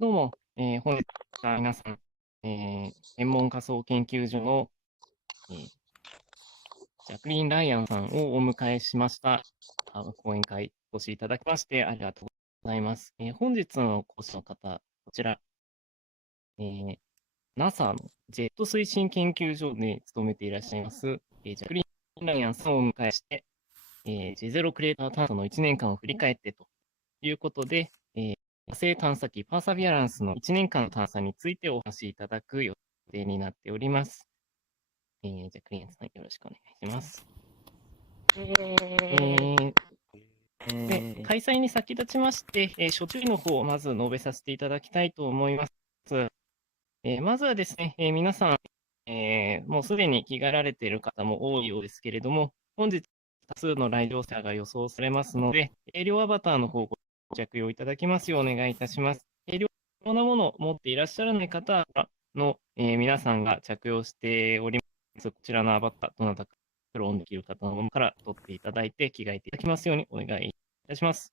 どうも、本日は皆さん、天文仮想研究所の、ジャクリーン・ライアンさんをお迎えしました。講演会お越しいただきましてありがとうございます。本日の講師の方、こちら、NASA のジェット推進研究所で勤めていらっしゃいます、ジャクリーン・ライアンさんをお迎えして、ジェゼロクレーター探査の1年間を振り返ってということで、火星探査機パーサビアランスの1年間の探査についてお話しいただく予定になっております。ジャクリーンさん、よろしくお願いします。で開催に先立ちまして、諸注意の方をまず述べさせていただきたいと思います。まずはですね、皆さん、もうすでに着替えられている方も多いようですけれども、本日多数の来場者が予想されますので、両アバターの方をご着用いただきますようお願いいたします。両なものを持っていらっしゃらない方の、皆さんが着用しております、こちらのアバター、どなたかクローンできる方のものから取っていただいて、着替えていただきますようにお願いいたします。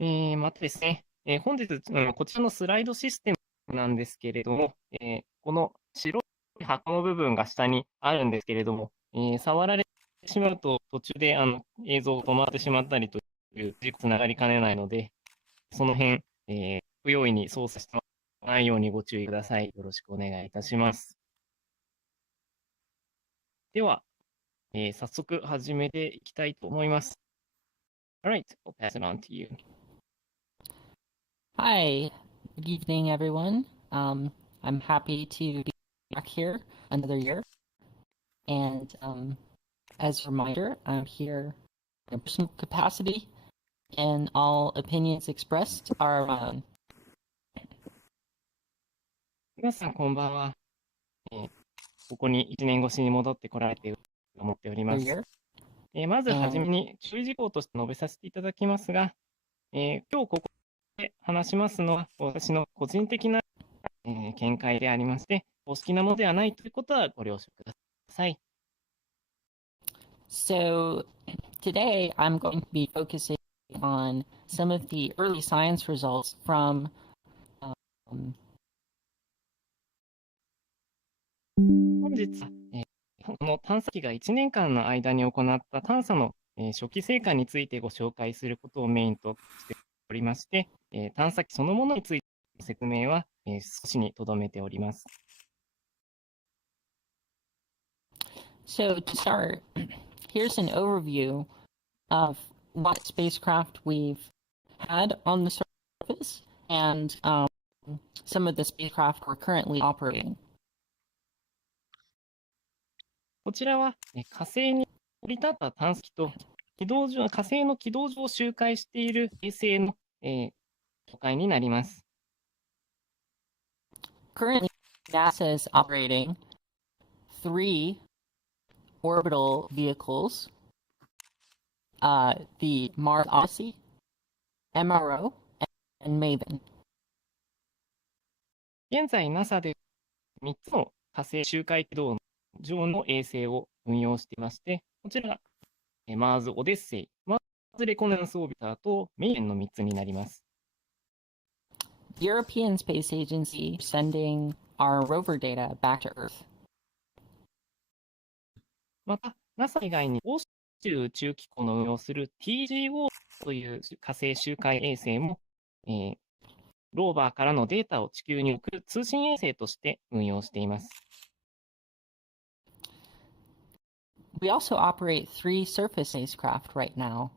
またですね、本日、こちらのスライドシステムなんですけれども、この白い箱の部分が下にあるんですけれども、触られてしまうと途中で映像が止まってしまったりという事故つながりかねないので、その辺、不用意に操作してないようにご注意ください。よろしくお願いいたします。では、早速始めていきたいと思います。Alright, I'll pass it on to you. Hi, good evening, everyone. I'm happy to be back here another year. And as a reminder, I'm here in a personal capacity, and all opinions expressed are my own. 皆さん、こんばんは。ここに1年越しに戻ってこられていると思っております。まずはじめに注意事項として述べさせていただきますが、今日ここで話しますのは私の個人的な、見解でありまして、公式なものではないということはご了承ください。So today I'm going to be focusing on some of the early science results from 本日は、この探査機が1年間の間に行った探査の、初期成果についてご紹介することをメインとしておりまして、探査機そのものについての説明は、少しにとどめております。So to start, here's an overview of what spacecraft we've had on the surface and some of the spacecraft we're currently operating. こちらは火星に降り立った探査機と火星の軌道上を周回している衛星の、紹介になります。Currently, NASA is operating 3 orbital vehicles, the Mars Odyssey, MRO, and Maven. 現在 NASA で3つの火星周回軌道上の衛星を運用していまして、こちらがマーズ・オデッセイ、マーズ・レコネサンス・オービターとメインの3つになります。The European Space Agency sending our rover data back to Earth. また、NASA 以外に欧州宇宙機構の運用する TGO という火星周回衛星も、ローバーからのデータを地球に送る通信衛星として運用しています。We also operate 3 surface spacecraft right now.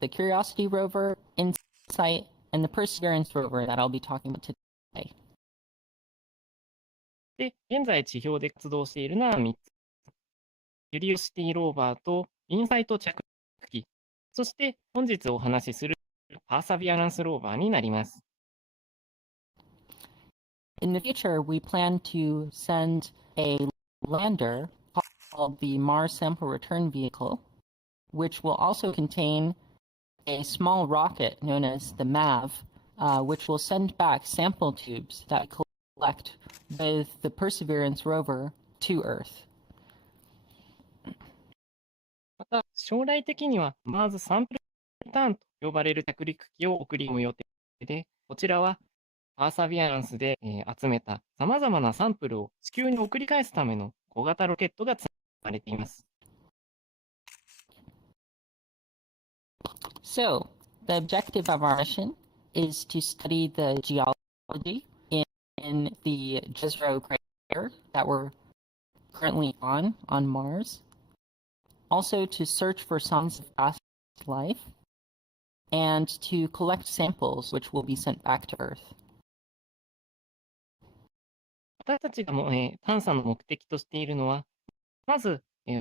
The Curiosity rover, InSight, and the Perseverance rover that I'll be talking about today. で、現在地表で活動しているのは3つ。キュリオシティローバーとインサイト着陸機、そして本日お話しするパーサビアランスローバーになります。In the future, we plan to send a lander called the Mars Sample Return Vehicle, which will also contain a small rocket known as the MAV, which will send back sample tubes that collect with the Perseverance rover to Earth. また、将来的にはマーズサンプルリターンと呼ばれる着陸機を送り込む予定で、こちらはパーサビアランスで集めた様々なサンプルを地球に送り返すための小型ロケットが使われています。So, the objective of our mission is to study the geology in the Jezero Crater that we're currently on Mars. Also to search for signs of past life, and to collect samples which will be sent back to Earth. 私たちが探査の目的としているのは、まず、パ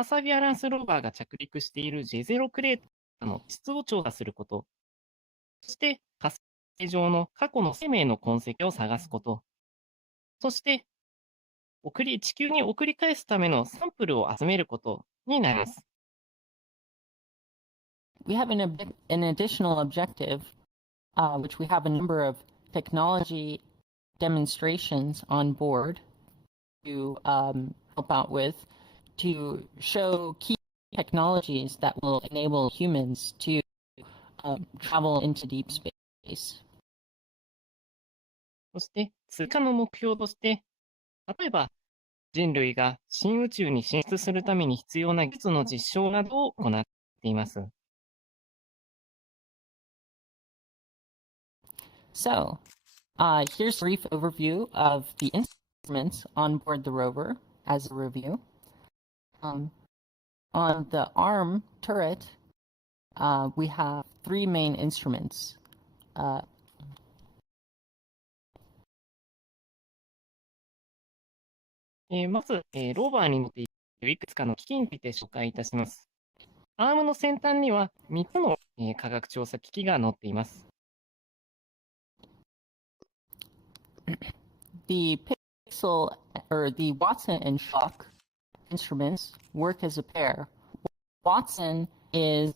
ーサビアランスローバーが着陸しているジェゼロクレーターの地質を調査すること、そして火星上の過去の生命の痕跡を探すこと、そして地球に送り返すためのサンプルを集めることになります。We have an additional objective, which we have a number of technology demonstrations on board to help out with, to show key technologies that will enable humans to travel into deep space. そして、追加の目標として、例えば、人類が新宇宙に進出するために必要な技術の実証などを行っています。So, here's a brief overview of the instruments on board the rover as a review. On the arm turret, we have three main instruments. まず、ローバーに乗っているいくつかの機器について紹介いたします。アームの先端には3つの、科学調査機器が載っています。The Pixel or the Watson and Shock instruments work as a pair. Watson is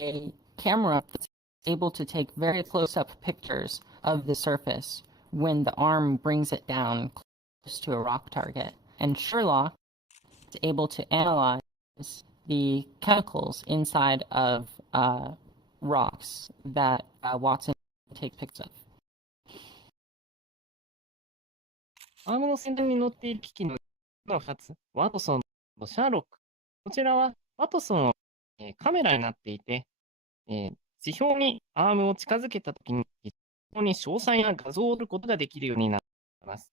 a camera that's able to take very close-up pictures of the surface when the arm brings it down close to a rock target. And Sherlock is able to analyze the chemicals inside of rocks that Watson takes pictures of. アームの先端に乗っている機器の2つ、ワトソンとシャーロック。こちらはワトソンは、カメラになっていて、地表にアームを近づけたときに、非常に詳細な画像を撮ることができるようになっています。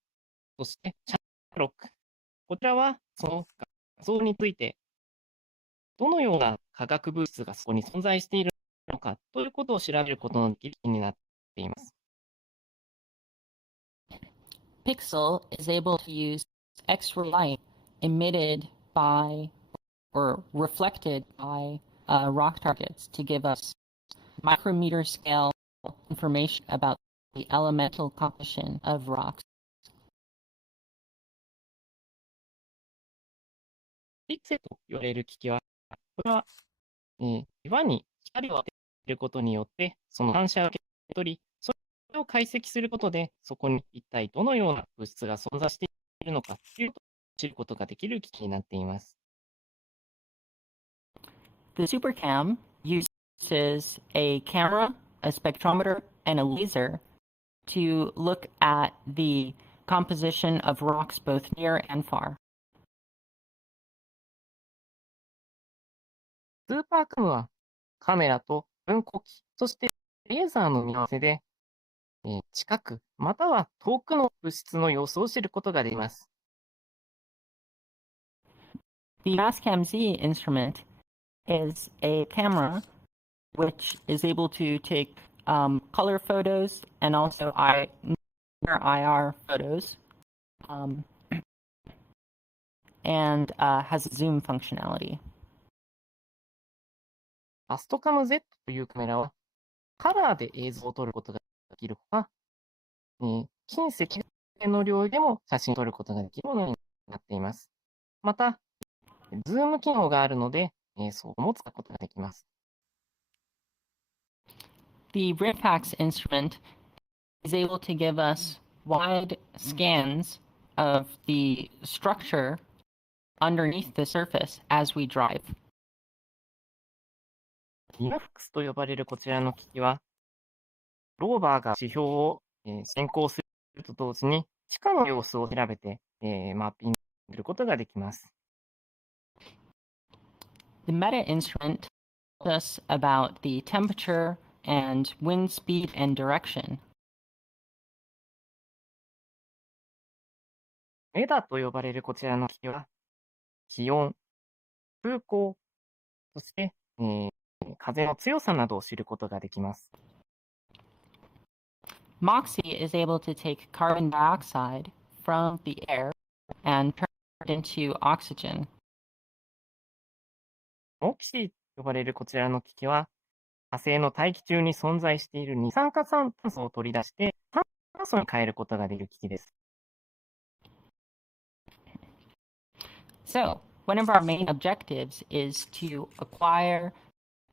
そして、シャーロック。こちらはその画像について、どのような化学物質がそこに存在しているのかということを調べることのできるようになっています。Pixel is able to use X-ray light emitted by or reflected by rock targets to give us micrometer scale information about the elemental composition of rocks. ピクセルと言われる機器は、これは、岩に光を当てることによって、その反射を受け取り、それを解析することで、そこに一体どのような物質が存在しているのかということを知ることができる機器になっています。The SuperCam uses a camera, a spectrometer, and a laser to look at the composition of rocks both near and far. スーパーカムはカメラと分光器、そしてレーザーの見合わせで、近くまたは遠くの物質の様子を知ることができます。The Mastcam-Z instrument is a camera which is able to take color photos and also IR photos, and has a zoom functionality. アストカム Z というカメラはカラーで映像を撮ることができるほか、近赤外の領域でも写真を撮ることができるものになっています。また、ズーム機能があるので、そうも使うことができます。The RIPAX instrument is able to give us wide scans of the structure underneath the surface as we drive. リラフックスと呼ばれるこちらの機器は、ローバーが指標を進行すると同時に、地下の様子を調べてマッピングすることができます。The meta instrument tells us about the temperature and wind speed and direction. メダと呼ばれるこちらの機器は、気温、風向、そして、風の強さなどを知ることができます。MOXIE is able to take carbon dioxide from the air and turn it into oxygen. モキシーと呼ばれるこちらの機器は、火星の大気中に存在している二酸化炭素を取り出して、炭素に変えることができる機器です。So, one of our main objectives is to acquire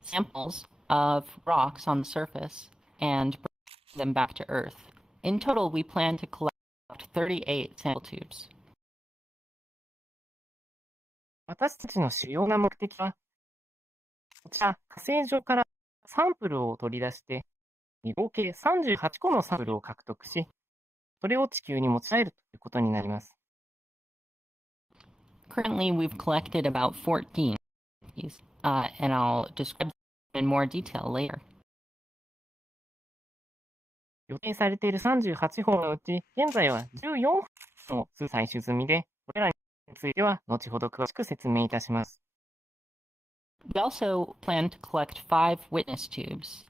samples of rocks on the surface and bring them back to Earth. In total, we plan to collect 38 sample tubes. 私たちの主要な目的は、こちら火星上からサンプルを取り出して、合計38個のサンプルを獲得し、それを地球に持ち帰るということになります。Currently, we've collected about 14 and I'll describe them in more detail later. 予定されている38本のうち、現在は14本を採取済みで、これらについては後ほど詳しく説明いたします。We also plan to collect 5 witness tubes.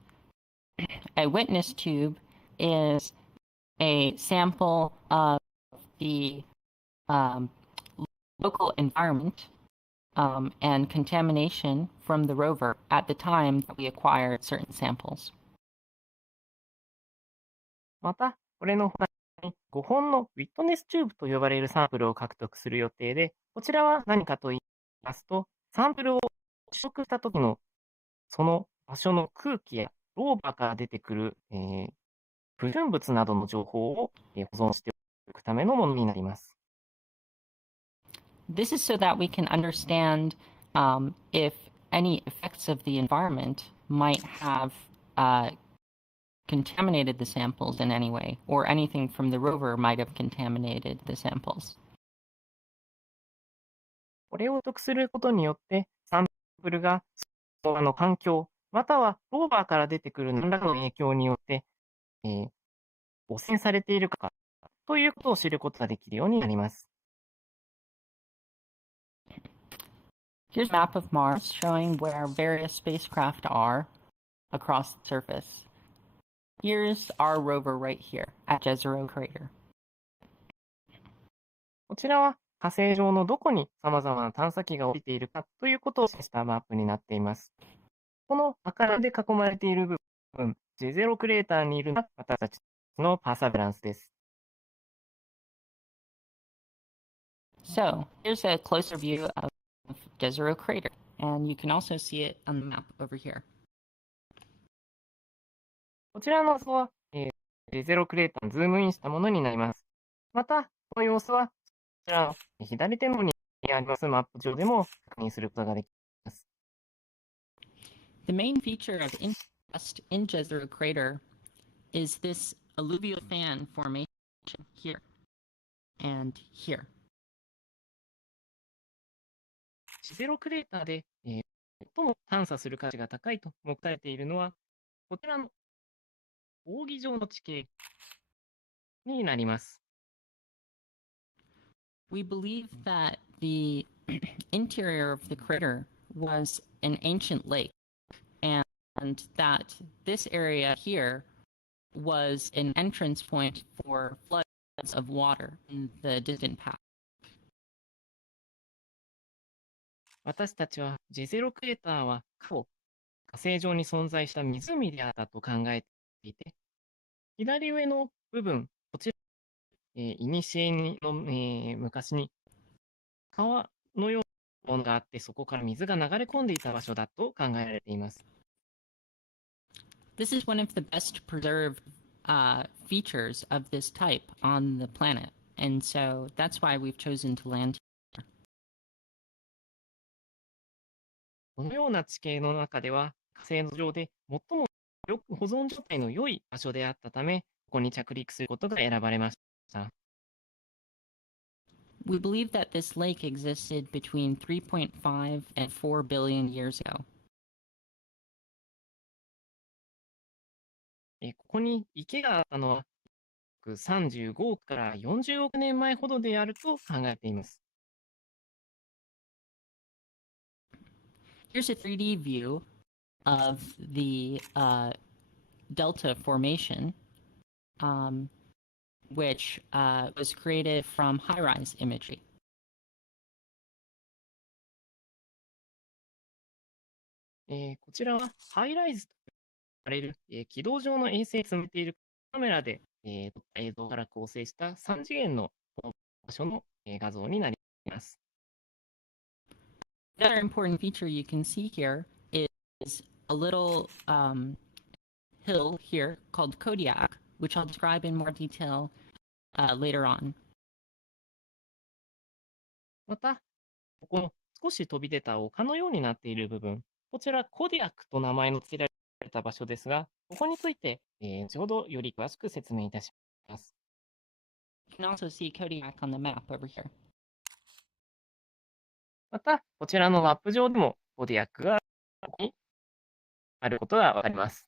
A witness tube is a sample of the local environment and contamination from the rover at the time that we acquired certain samples. また、これの他に5本のウィットネスチューブと呼ばれるサンプルを獲得する予定で、こちらは何かと言いますと、サンプルを取得した時のその場所の空気やローバーから出てくる、不純物などの情報を保存しておくためのものになります。This is so that we can understand if any effects of the environment might have contaminated the samples in any way, or anything from the rover might have contaminated the samples. これを取得することによって、サンプルが外の環境、またはローバーから出てくる何らかの影響によって、汚染されているかということを知ることができるようになります。Here's a map of Mars showing where various spacecraft are across the surface. Here's our rover right here at Jezero Crater. こちらは火星上のどこに様々な探査機が降りているかということを示したマップになっています。この赤色で囲まれている部分、ジェゼロクレーターにいるのが私たちのパーサベランスです。So, here's a closer view of Jezero Crater, and you can also see it on the map over here. こちらの様子は、ジェゼロクレーターにズームインしたものになります。また、この様子は、こちらの左手の方にありますマップ上でも確認することができます。The main feature of interest in Jezero Crater is this alluvial fan formation here and here. ジェゼロクレーターで、最も探査する価値が高いと目されているのは、こちらの扇状の地形になります。We believe that the interior of the crater was an ancient lake, and that this area here was an entrance point for floods of water in the distant past. 私たちはジェゼロクレーターは過去、火星上に存在した湖であったと考えていて、左上の部分、こちら、いにしえの、昔に川のようなものがあって、そこから水が流れ込んでいた場所だと考えられています。This is one of the best preserved features of this type on the planet, and so that's why we've chosen to land here. このような地形の中では、火星上で最も保存状態の良い場所であったため、ここに着陸することが選ばれました。We believe that this lake existed between 3.5 and 4 billion years ago. ここに池があったのは、35億から40億年前ほどであると考えています。Here's a 3D view of the delta formation, which was created from high-rise imagery. こちらはハイライズと呼ばれる、軌道上の衛星を積めているカメラで、撮った映像から構成した3次元の場所の、画像になります。Another important feature you can see here is a little hill here called Kodiak, which I'll describe in more detail later on. また、ここの少し飛び出た丘のようになっている部分、こちらコディアックと名前の付けられた場所ですが、ここについて、後ほどより詳しく説明いたします。You can also see Kodiak on the map over here. また、こちらのマップ上でもコディアックがここにあることがわかります。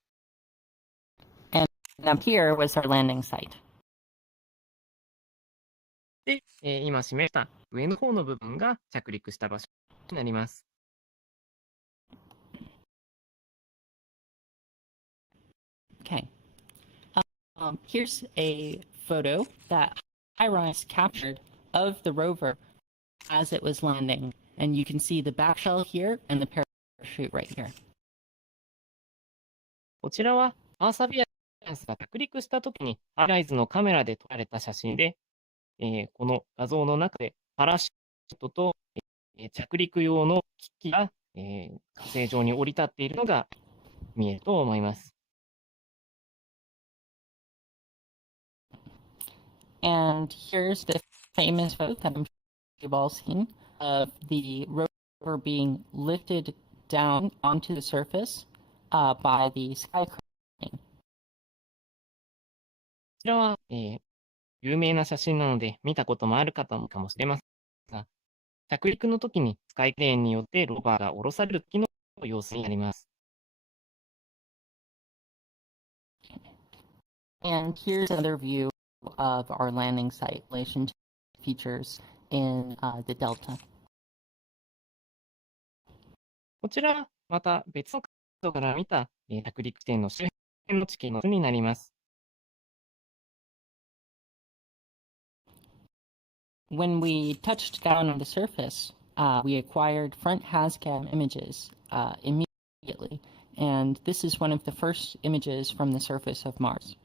And up here was our landing site. で、今示した上の方の部分が着陸した場所になります。Okay. Here's a photo that HiRISE captured of the rover as it was landing. And you can see the back shell here and the parachute right here. こちらはパーサビアンスが着陸したときにハイライズのカメラで撮られた写真で、この画像の中でパラシュートと、着陸用の機器が、火星上に降り立っているのが見えると思います。And here's the famous photo that I'm sure you've all seen of the rover being lifted down onto the surface by the sky crane. こちらは、有名な写真なので見たこともある方もかもしれませんが、着陸の時にスカイクレーンによってローバーが下ろされる時の様子になります。And here's another view of our landing site in relation to features in the Delta. こちらはまた別の角度から見た、着陸地点の周辺の地形の図になります。When we touched down on the surface, we acquired front HazCam images immediately, and this is one of the first images from the surface of Mars.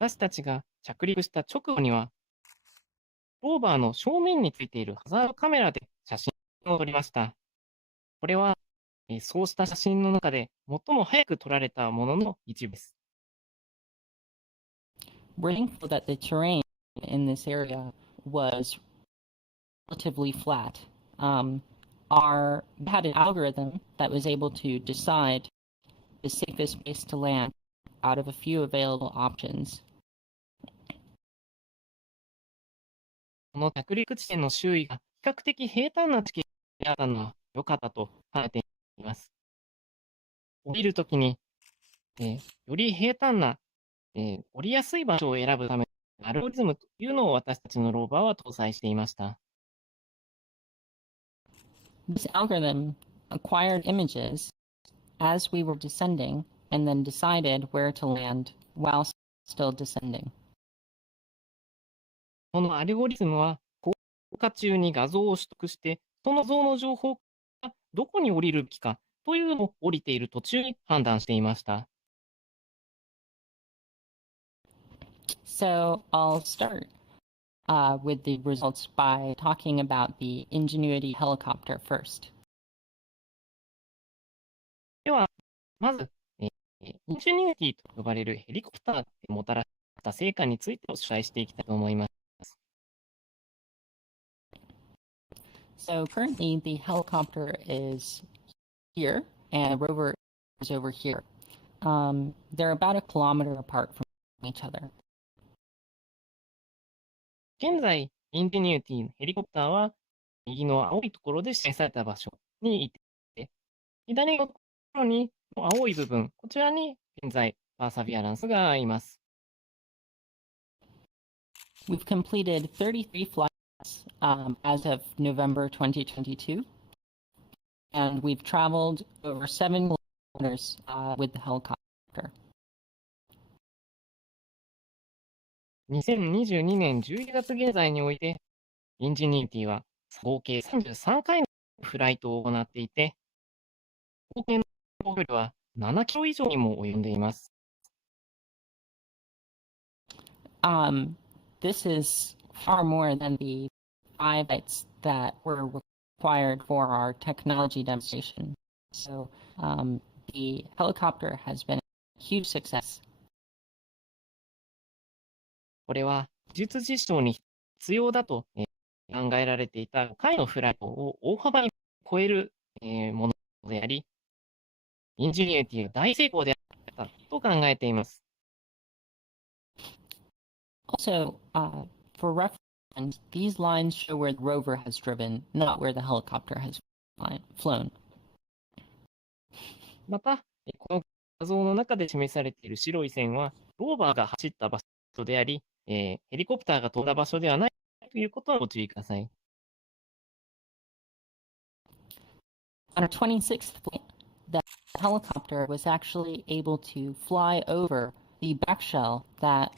私たちが着陸した直後には、ローバーの正面についているハザードカメラで写真を撮りました。これは、そうした写真の中で最も早く撮られたものの一部です。We're thankful that the terrain in this area was relatively flat. We had an algorithm that was able to decide the safest place to land out of a few available options. この着陸地点の周囲が比較的平坦な地形であったのは良かったと考えています。降りるときに、より平坦な、降りやすい場所を選ぶためのアルゴリズムというのを私たちのローバーは搭載していました。This algorithm acquired images as we were descending and then decided where to land while still descending. このアルゴリズムは降下中に画像を取得して、その像の情報がどこに降りるべきかというのを降りている途中に判断していました。So I'll start with the results by talking about the Ingenuity helicopter first. では、まず、インジェニューティと呼ばれるヘリコプターでもたらした成果についてお伝えしていきたいと思います。So currently the helicopter is here and the rover over here. They're about a kilometer apart from each other. 現在、インジニューティのヘリコプターは、右の青いところで示された場所にいて、左のところに青い部分、こちらに現在、パーサビアランスがあります。We've completed 33 flights as of November 2022, and we've traveled over 7 kilometers with the helicopter. 2022年11月現在において、インジニューティは合計33回のフライトを行っていて、合計の飛行距離は7キロ以上にも及んでいます。This is far more than the 5 flights that were required for our technology demonstration. So the helicopter has been a huge success. これは技術実証に必要だと考えられていた回のフライトを大幅に超えるものであり、インジニューティが大成功であったと考えています。Also, for reference, these lines show where the rover has driven, not where the helicopter has flown. また、この画像の中で示されている白い線は、ローバーが走った場所であり、ヘリコプターが飛んだ場所ではないということはご注意ください。On our 26th flight, the helicopter was actually able to fly over the back shell that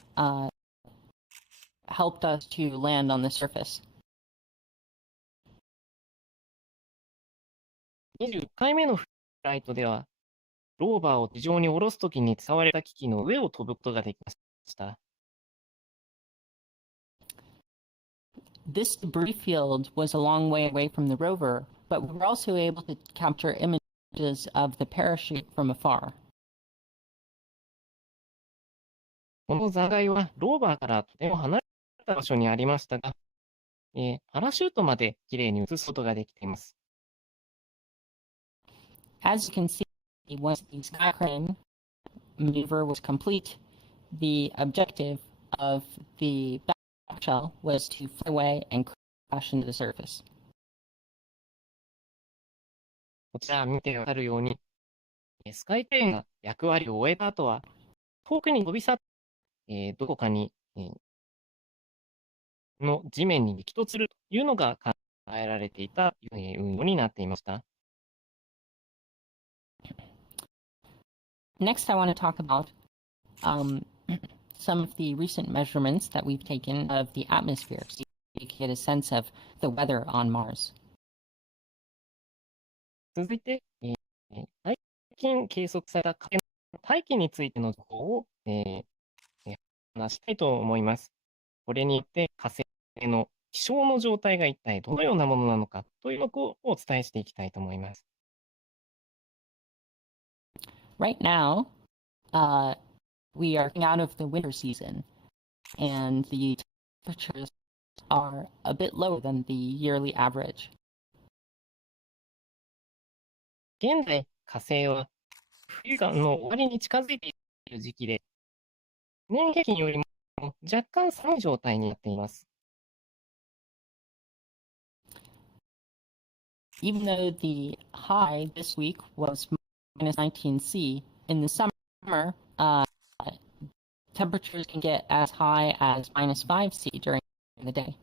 helped us to land on the surface. 20回目のフライトでは、ローバーを地上に下ろすときに使われた機器の上を飛ぶことができました。This debris field was a long way away from the rover, but we were also able to capture images of the parachute from afar. この残骸はローバーからとても離れた場所にありましたが、パラシュートまできれいに映すことができています。As you can see, once the sky crane maneuver was complete, the objective of the back shell was to fly away and crash into the surface. こちら見てわかるように、スカイプレーンが役割を終えた後は、遠くに飛び去って、どこかに、の地面に激突するというのが考えられていた運用になっていました。Next, I want to talk about some of the recent measurements that we've taken of the atmosphere, so you can get a sense of the weather on Mars. 続いて、最近計測された火星の大気についての情報を、話したいと思います。これによって火星の気象の状態が一体どのようなものなのかというのをお伝えしていきたいと思います。Right now, we are out of the winter season, and the temperatures are a bit lower than the yearly average. 現在、火星は冬の終わりに近づいている時期で、年平均よりも若干寒い状態になっています。Even though the high this week was minus 19°C, in the summer, temperatures can get as high as minus 5°C during the day.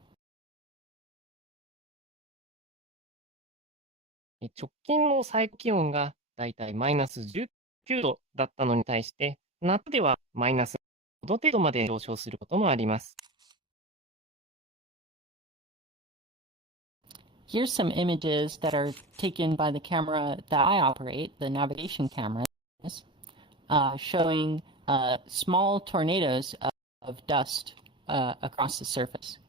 直近の最高気温がだいたいマイナス19度だったのに対して、夏ではマイナス5度程度まで上昇することもあります。Here's some images that are taken by the camera that I operate, the navigation cameras, showing small tornadoes of dust across the surface.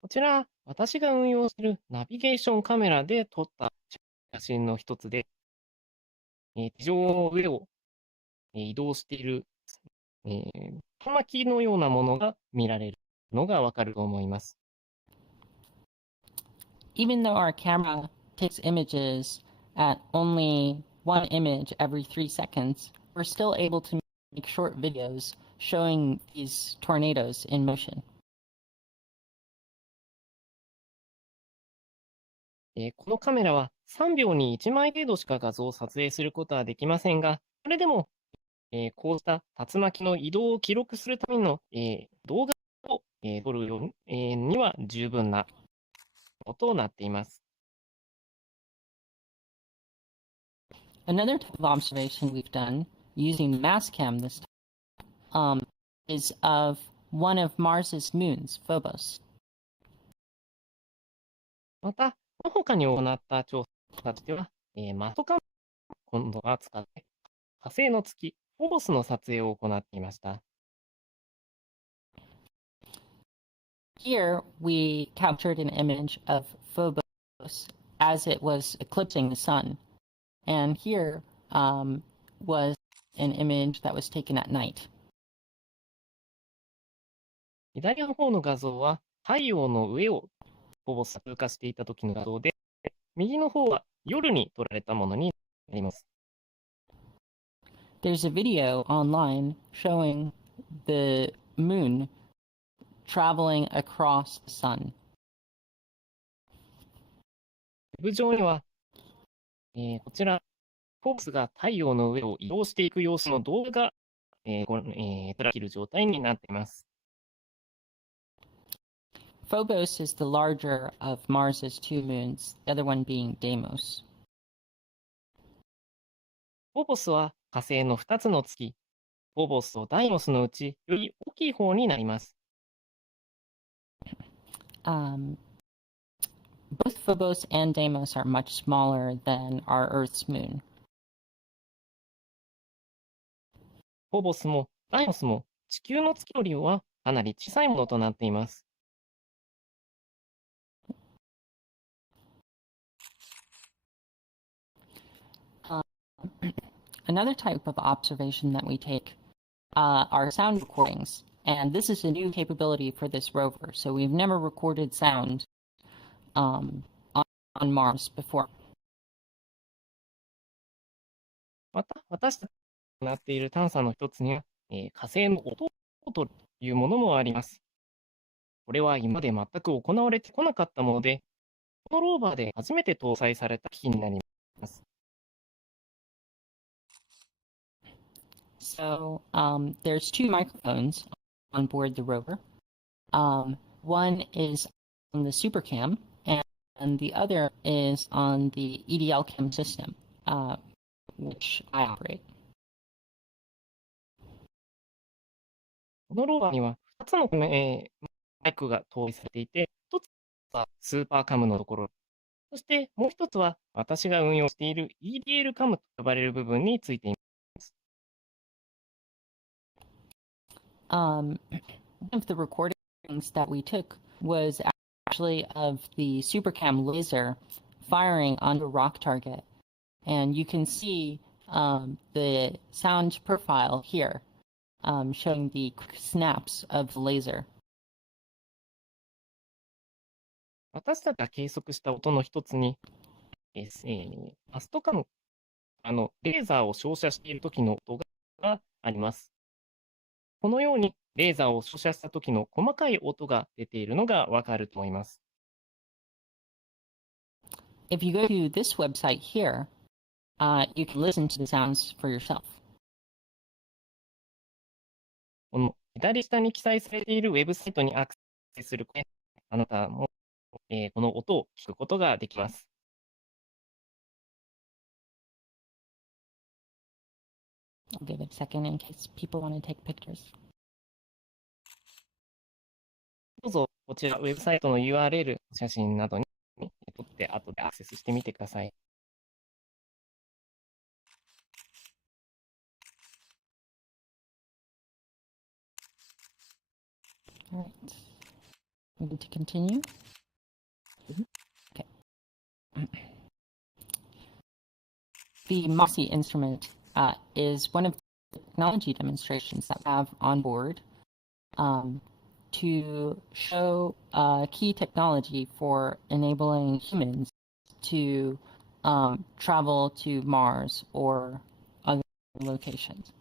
こちら、私が運用しているナビゲーションカメラで撮った写真の一つで、地上の上を移動している、竜巻のようなものが見られるのがわかると思います。Even though our camera takes images at only one image every 3 seconds, we're still able to make short videos showing these tornadoes in motion. このカメラは3秒に1枚程度しか画像を撮影することはできませんが、それでも、こうした竜巻の移動を記録するための、動画を、撮るように、には十分なものとなっています。Another type of observation we've done using Mastcam this time is of one of Mars's moons, Phobos. また、この他に行った調査としては、マストカメラを今度は使って火星の月、フォボスの撮影を行っていました。Here we captured an image of Phobos as it was eclipsing the sun. And here was an image that was taken at night. 左の方の画像は太陽の上をフォボスが通過していた時の画像で、右の方は夜に撮られたものになります。There's a video online showing the moon traveling across the sun. ウェブ上には、こちら、フォークスが太陽の上を移動していく様子の動画が、できる状態になっています。Phobos is the larger of Mars's 2 moons, the other one being Deimos. フォボスは火星の2つの月、フォボスとダイモスのうちより大きい方になります。Both Phobos and Deimos are much smaller than our Earth's moon. フォボスもダイモスも地球の月よりはかなり小さいものとなっています。Another type of observation that we take are sound recordings, and this is a new capability for this rover. So we've never recorded sound on Mars before. また、私たちが行っている探査の一つには、火星の音というものもあります。これは今まで全く行われてこなかったもので、このローバーで初めて搭載された機器になります。So there's 2 microphones on board the rover. One is on the SuperCam, and the other is on the EDLCam system, which I operate. このローバーには2つの、マイクが搭載されていて、1つはスーパーカムのところ、そしてもう1つは私が運用している EDL カムと呼ばれる部分についています。One of the recordings that we took was actually of the SuperCam laser firing onto a rock target. And you can see the sound profile here, showing the quick snaps of the laser. 私たちが計測した音の一つに、マストカム、レーザーを照射している時の音があります。このようにレーザーを照射した時の細かい音が出ているのがわかると思います。If you go to this website here, you can listen to the sounds for yourself. この左下に記載されているウェブサイトにアクセスすると、あなたも、この音を聞くことができます。I'll give it a second in case people want to take pictures. どうぞ、こちら、ウェブサイトの URL、写真などに撮って、後でアクセスしてみてください。All right. We need to continue. Okay. The MOSI instrument is one of the technology demonstrations that we have on board to show key technology for enabling humans to travel to Mars or other locations.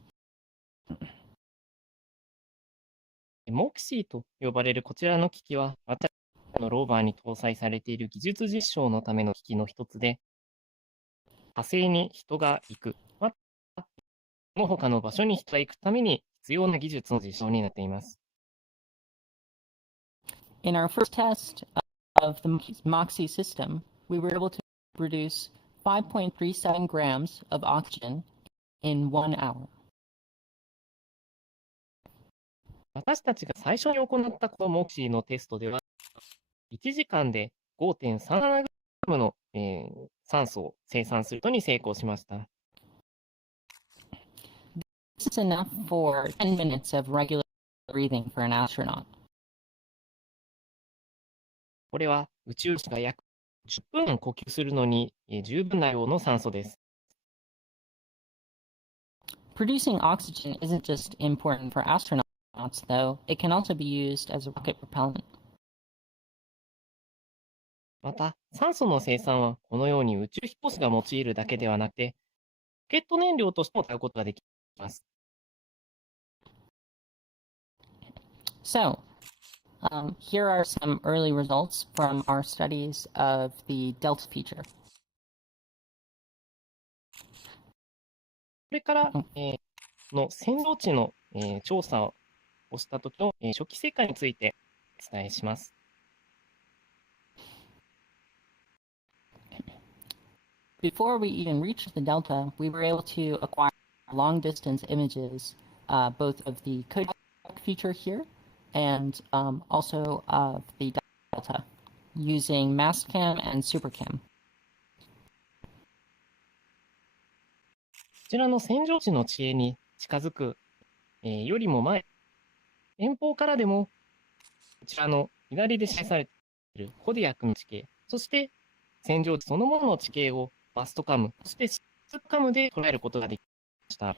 モクシーと呼ばれるこちらの機器は、私たちのローバーに搭載されている技術実証のための機器の一つで、火星に人が行く、また、その他の場所に人が行くために必要な技術の実証になっています。In our first test of the MOXIE system, we were able to produce 5.37 grams of oxygen in 1 hour. 私たちが最初に行ったこのモクシーのテストでは、1時間で 5.37 グラムの、酸素を生産することに成功しました。This is enough for 10 minutes of regular breathing for an astronaut. これは宇宙士が約10分呼吸するのに十分な量の酸素です。Producing oxygen isn't just important for astronauts, though. It can also be used as a rocket propellant. また、酸素の生産はこのように宇宙飛行士が用いるだけではなくて、ロケット燃料としても使うことができます。So, here are some early results from our studies of the Delta feature. これから、の扇動地の、調査をした時の、初期成果についてお伝えします。Before we even reached the Delta, we were able to acquire long-distance images, both of the Kodiak feature here and also of the Delta, using Mastcam and Supercam. こちらの扇状地の地形に近づく、よりも前、遠方からでも、こちらの左で示されているコディアックの地形、そして扇状地そのものの地形をマストカム、そしてスカムで捉えることができました。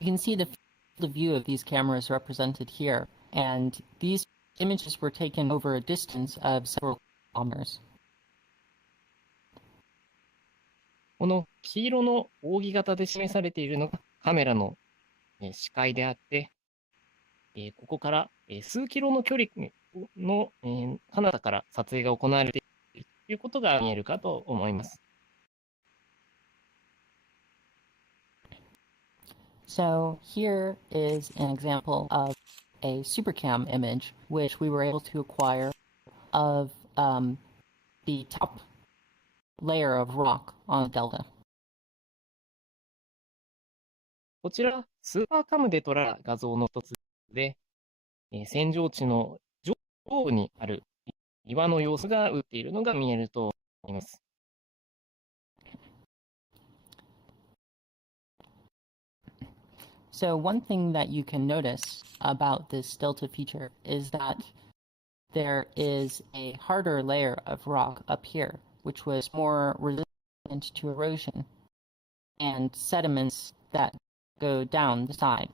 You can see the field of view of these cameras represented here, and these images were taken over a distance of several kilometers. この黄色の扇形で示されているのがカメラの視界であって、ここから数キロの距離の彼方から撮影が行われているということが見えるかと思います。So here is an example of a Supercam image, which we were able to acquire of the top layer of rock on the delta. こちら、スーパーカムで撮られた画像の一つで、扇状地の上部にある岩の様子が映っているのが見えると思います。So one thing that you can notice about this delta feature is that there is a harder layer of rock up here, which was more resistant to erosion and sediments that go down the side.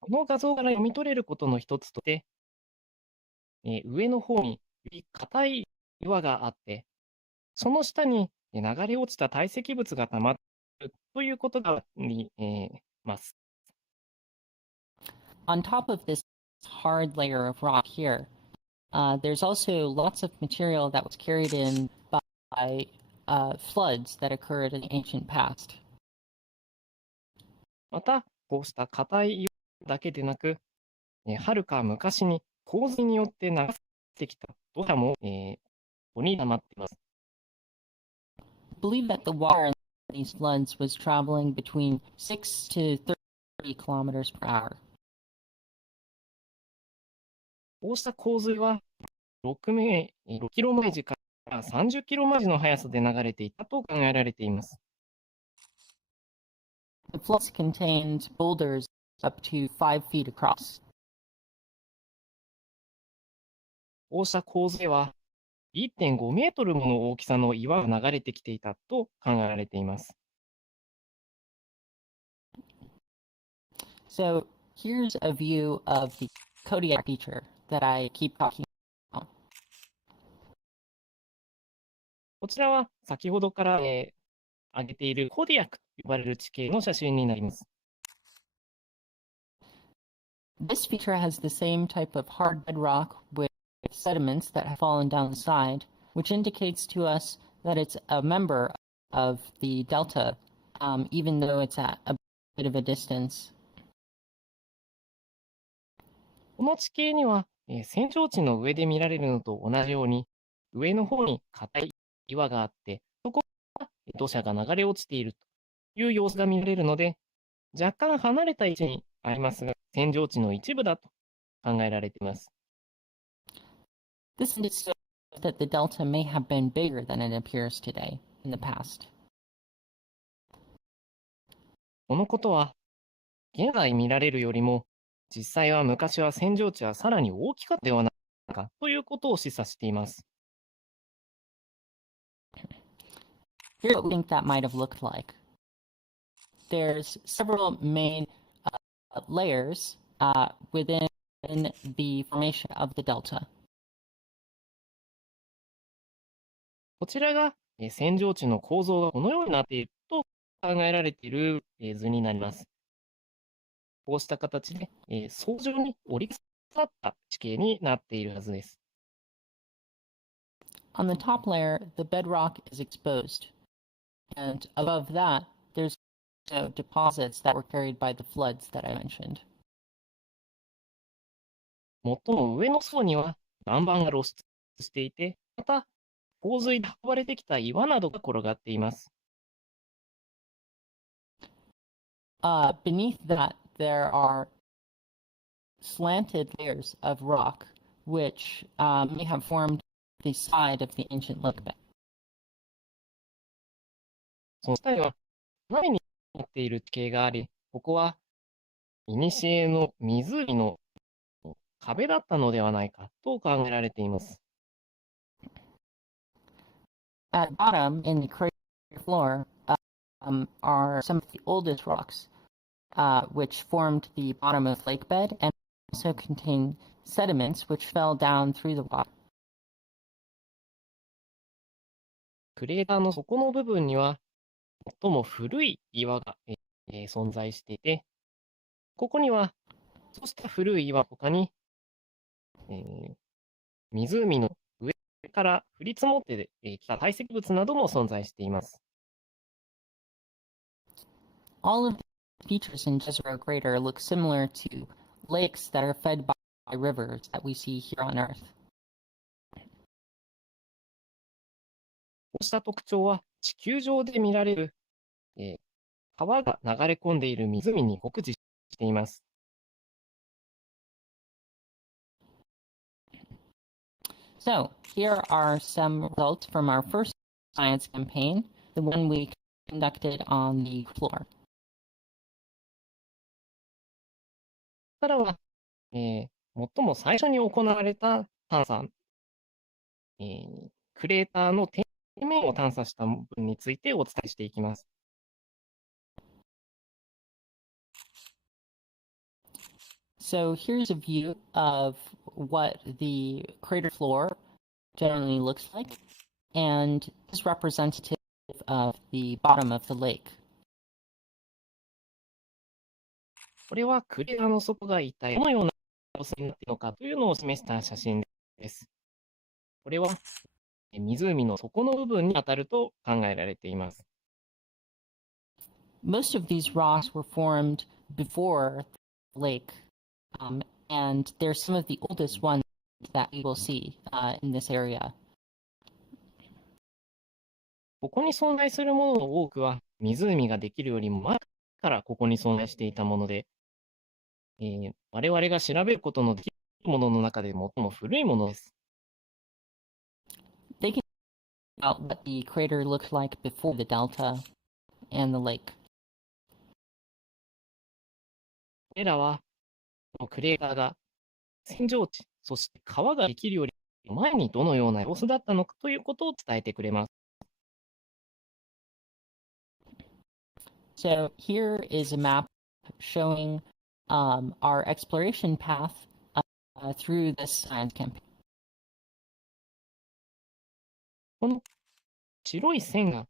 この画像から読み取れることの一つとして、上の方により硬い岩があって、その下に流れ落ちた堆積物がたまるということがあります。On top of this hard layer of rock here, there's also lots of material that was carried in by floods that occurred in the ancient past. また、こうした硬い岩だけでなく、はるか昔に洪水によって流れてきた土砂も、ここに溜まっています。I believe that the water in these floods was traveling between 6 to 30 kilometers per hour. こうした洪水は6キロ毎時から30キロ毎時の速さで流れていたと考えられています。The floods contained boulders up to 5 feet across. こうした洪水は1.5 メートルもの大きさの岩が流れてきていたと考えられています。So here's a view of the Kodiak feature that I keep talking about. こちらは先ほどから、挙げているコディアックと呼ばれる地形の写真になります。This feature has the same type of hard bedrock with sediments that have fallen down the side, which indicates to us that it's a member of the delta, even though it's at a bit of a distance. この地形には、扇状地の上で見られるのと同じように、上の方に硬い岩があって、そこから土砂が流れ落ちているという様子が見られるので、若干離れた位置にありますが、扇状地の一部だと考えられています。This indicates that the delta may have been bigger than it appears today in the past. このことは、現在見られるよりも、実際は昔は扇状地はさらに大きかったではないかということを示唆しています。Here's what we think that might have looked like. There's several main layers within the formation of the delta. こちらが扇状地の構造がこのようになっていると考えられている図になります。こうした形で層状に折り重なった地形になっているはずです。On the top layer, the bedrock is exposed, and above that, there's deposits that were carried by the floods that I mentioned. 最も上の層には岩盤が露出していて、また洪水で運ばれてきた岩などが転がっています。Beneath that, there are slanted layers of rock, which may have formed the side of the ancient lake bed. その下には斜めになっている地形があり、ここは古の湖の壁だったのではないかと考えられています。At bottom, in the crater floor, are some of the oldest rocks, which formed the bottom of the lake bed and also contain sediments which fell down through the water. クレーターの底の部分には最も古い岩が、存在していて、ここにはそうした古い岩の他に、湖の上から降り積もってきた堆積物なども存在しています。All of the features in Jezero Crater look similar to lakes that are fed by rivers that we see here on Earth. こうした特徴は地球上で見られる、川が流れ込んでいる湖に酷似しています。So, here are some results from our first science campaign, the one we conducted on the floor. ここからは、最も最初に行われた探査、クレーターの底面を探査した部分についてお伝えしていきます。So here's a view of what the crater floor generally looks like, and is representative of the bottom of the lake. これはクレーターの底が一体どのような様子になっているのかというのを示した写真です。これは湖の底の部分に当たると考えられています。Most of these rocks were formed before the lake, and they're some of the oldest ones that we will see in this area. ここに存在するものの多くは湖ができるよりも前からここに存在していたもので、我々が調べることのできるものの中で最も古いものです。They can figure out what the crater looked like before the delta and the lake. これらはこのクレーターが扇状地、そして川ができるより前にどのような様子だったのかということを伝えてくれます。So here is a map showing our exploration path through this science campaign. この白い線が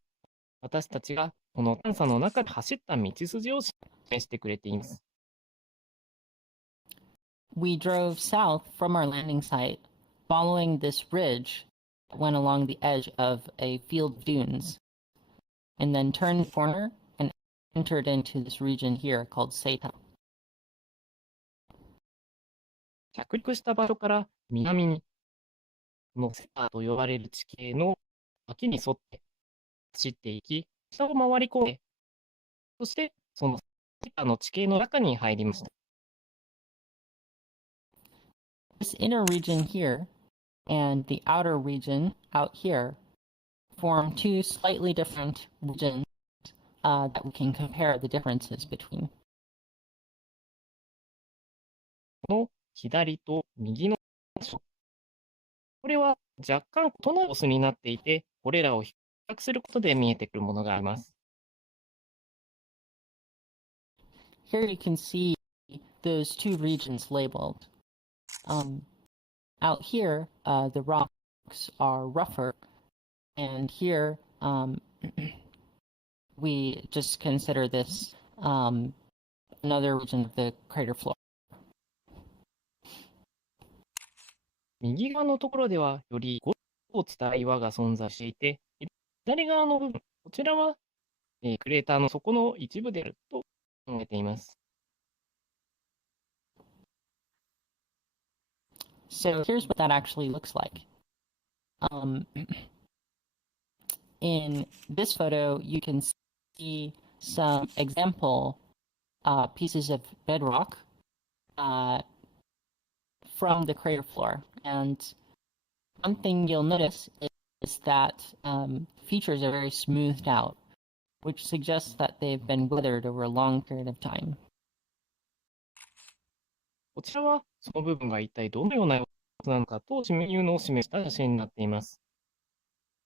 私たちがこの探査の中で走った道筋を示してくれています。We drove south from our landing site, following this ridge that went along the edge of a field of dunes, and then turned the corner and entered into this region here called Seta. 着陸した場所から南に、このセタと呼ばれる地形の脇に沿って走っていき、下を回り込んで、そしてそのセタの地形の中に入りました。This inner region here and the outer region out here form two slightly different regions that we can compare the differences between. この左と右の場所、これは若干異なる様子になっていて、これらを比較することで見えてくるものがあります。Here you can see those two regions labeled. Out here, the rocks are rougher, and here we just consider this another region of the crater floor. 右側のところではよりゴツゴツした岩が存在していて、左側の部分、こちらは、クレーターの底の一部であると考えています。So here's what that actually looks like. In this photo, you can see some example pieces of bedrock from the crater floor. And one thing you'll notice is that features are very smoothed out, which suggests that they've been weathered over a long period of time. こちらはその部分が一体どのような様子なのかというのを示した写真になっています。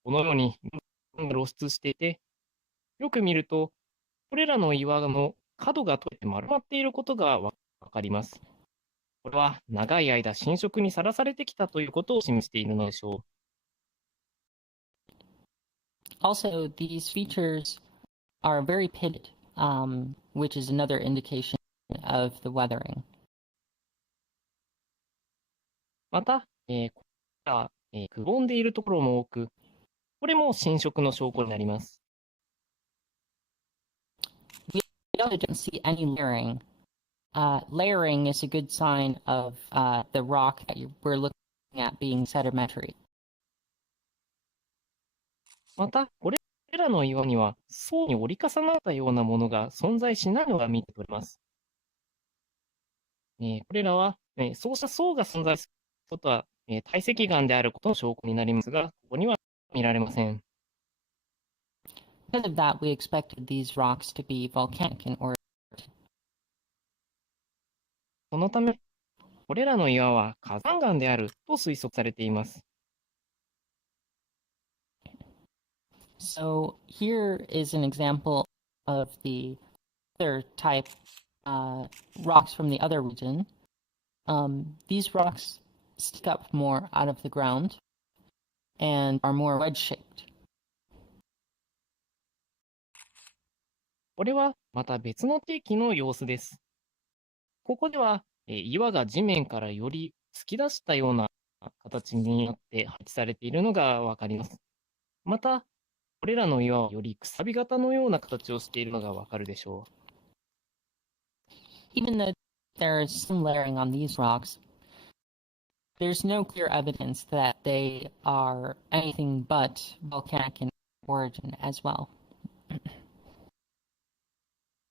このように露出していて、よく見ると、これらの岩の角が取れて丸まっていることがわかります。これは長い間浸食にさらされてきたということを示しているのでしょう。Also, these features are very pitted, which is another indication of the weathering. また、これらくぼんでいるところも多く、これも浸食の証拠になります。We also don't see any layering. Layering is a good sign of the rock that we're looking at being sedimentary. また、これらの岩には層に折り重なったようなものが存在しないのが見て取れます。これらは、そうした層が存在することは、堆積岩であることの証拠になりますが、ここには見られません。Because of that, we expected these rocks to be volcanic in origin. そのため、これらの岩は火山岩であると推測されています。So here is an example of the other type rocks from the other region. These rocks stick up more out of the ground and are more wedge-shaped. これはまた別の地域の様子です。ここでは、岩が地面からより突き出したような形になって配置されているのがわかります。また、これらの岩はよりくさび型のような形をしているのがわかるでしょう。Even though there is some layering on these rocks, there's no clear evidence that they are anything but volcanic in origin as well.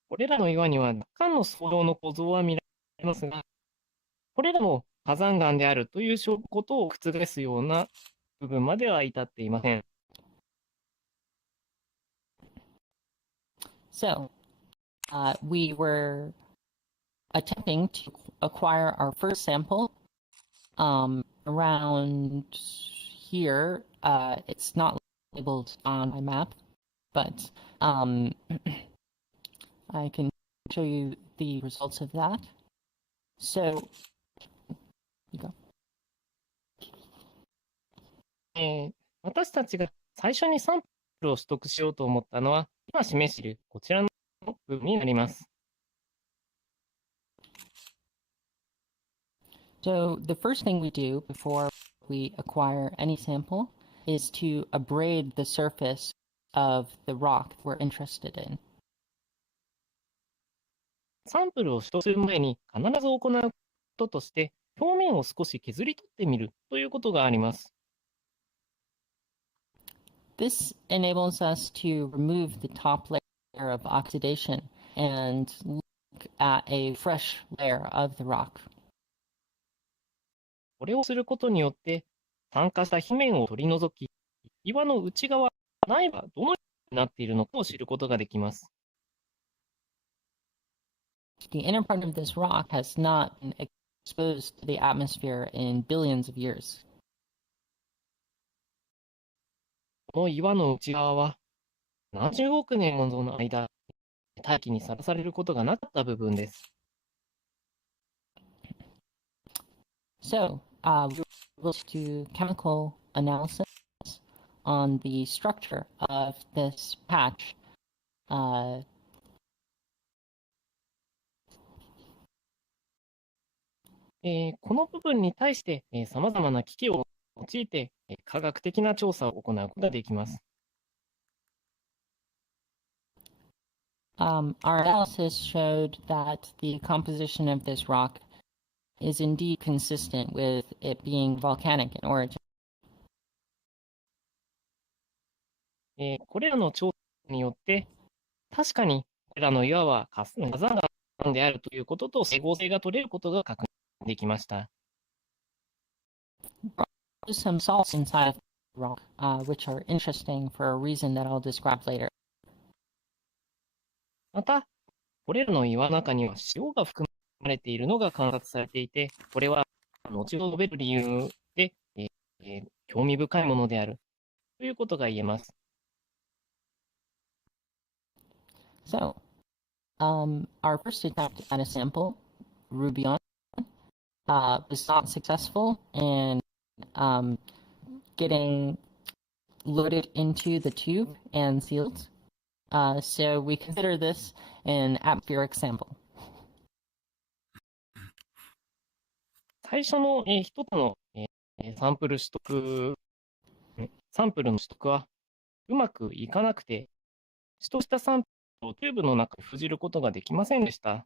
これらの岩には若干の層状の構造は見られますが、これらも火山岩であるということを覆すような部分までは至っていません。So, we were attempting to acquire our first sample around here. It's not labeled on my map, but I can show you the results of that. So, you go. 私たちが最初にサンプルを取得しようと思ったのは、今示しているこちらの部分になります。So the first thing we do before we acquire any sample is to abrade the surface of the rock we're interested in. サンプルを取得する前に必ず行うこととして、表面を少し削り取ってみるということがあります。This enables us to remove the top layer of oxidation and look at a fresh layer of the rock. これをすることによって、酸化した表面を取り除き、岩の内側、内部がどのようになっているのかを知ることができます。The inner part of this rock has not been exposed to the atmosphere in billions of years. この岩の内側は、何十億年もの間、大気にさらされることがなかった部分です。So, we will do chemical analysis on the structure of this patch. この部分に対して、さまざまな機器を用いて、科学的な調査を行うことができます。Our analysis showed that the composition of this rock is indeed consistent with it being volcanic in origin. これらの調査によって、確かにこれらの岩は火山岩であるということと整合性が取れることが確認できました。There's some salts inside of the rock, which are interesting for a reason that I'll describe later. また、これらの岩の中には塩が含まれているのが観察されていて、これは後ほど述べる理由で、興味深いものであるということが言えます。So, our first attempt at a sample, Rubion, was not successful in getting loaded into the tube and sealed. So we consider this an atmospheric sample. 最初の一つのサンプルの取得はうまくいかなくて、取得したサンプルをチューブの中に封じることができませんでした。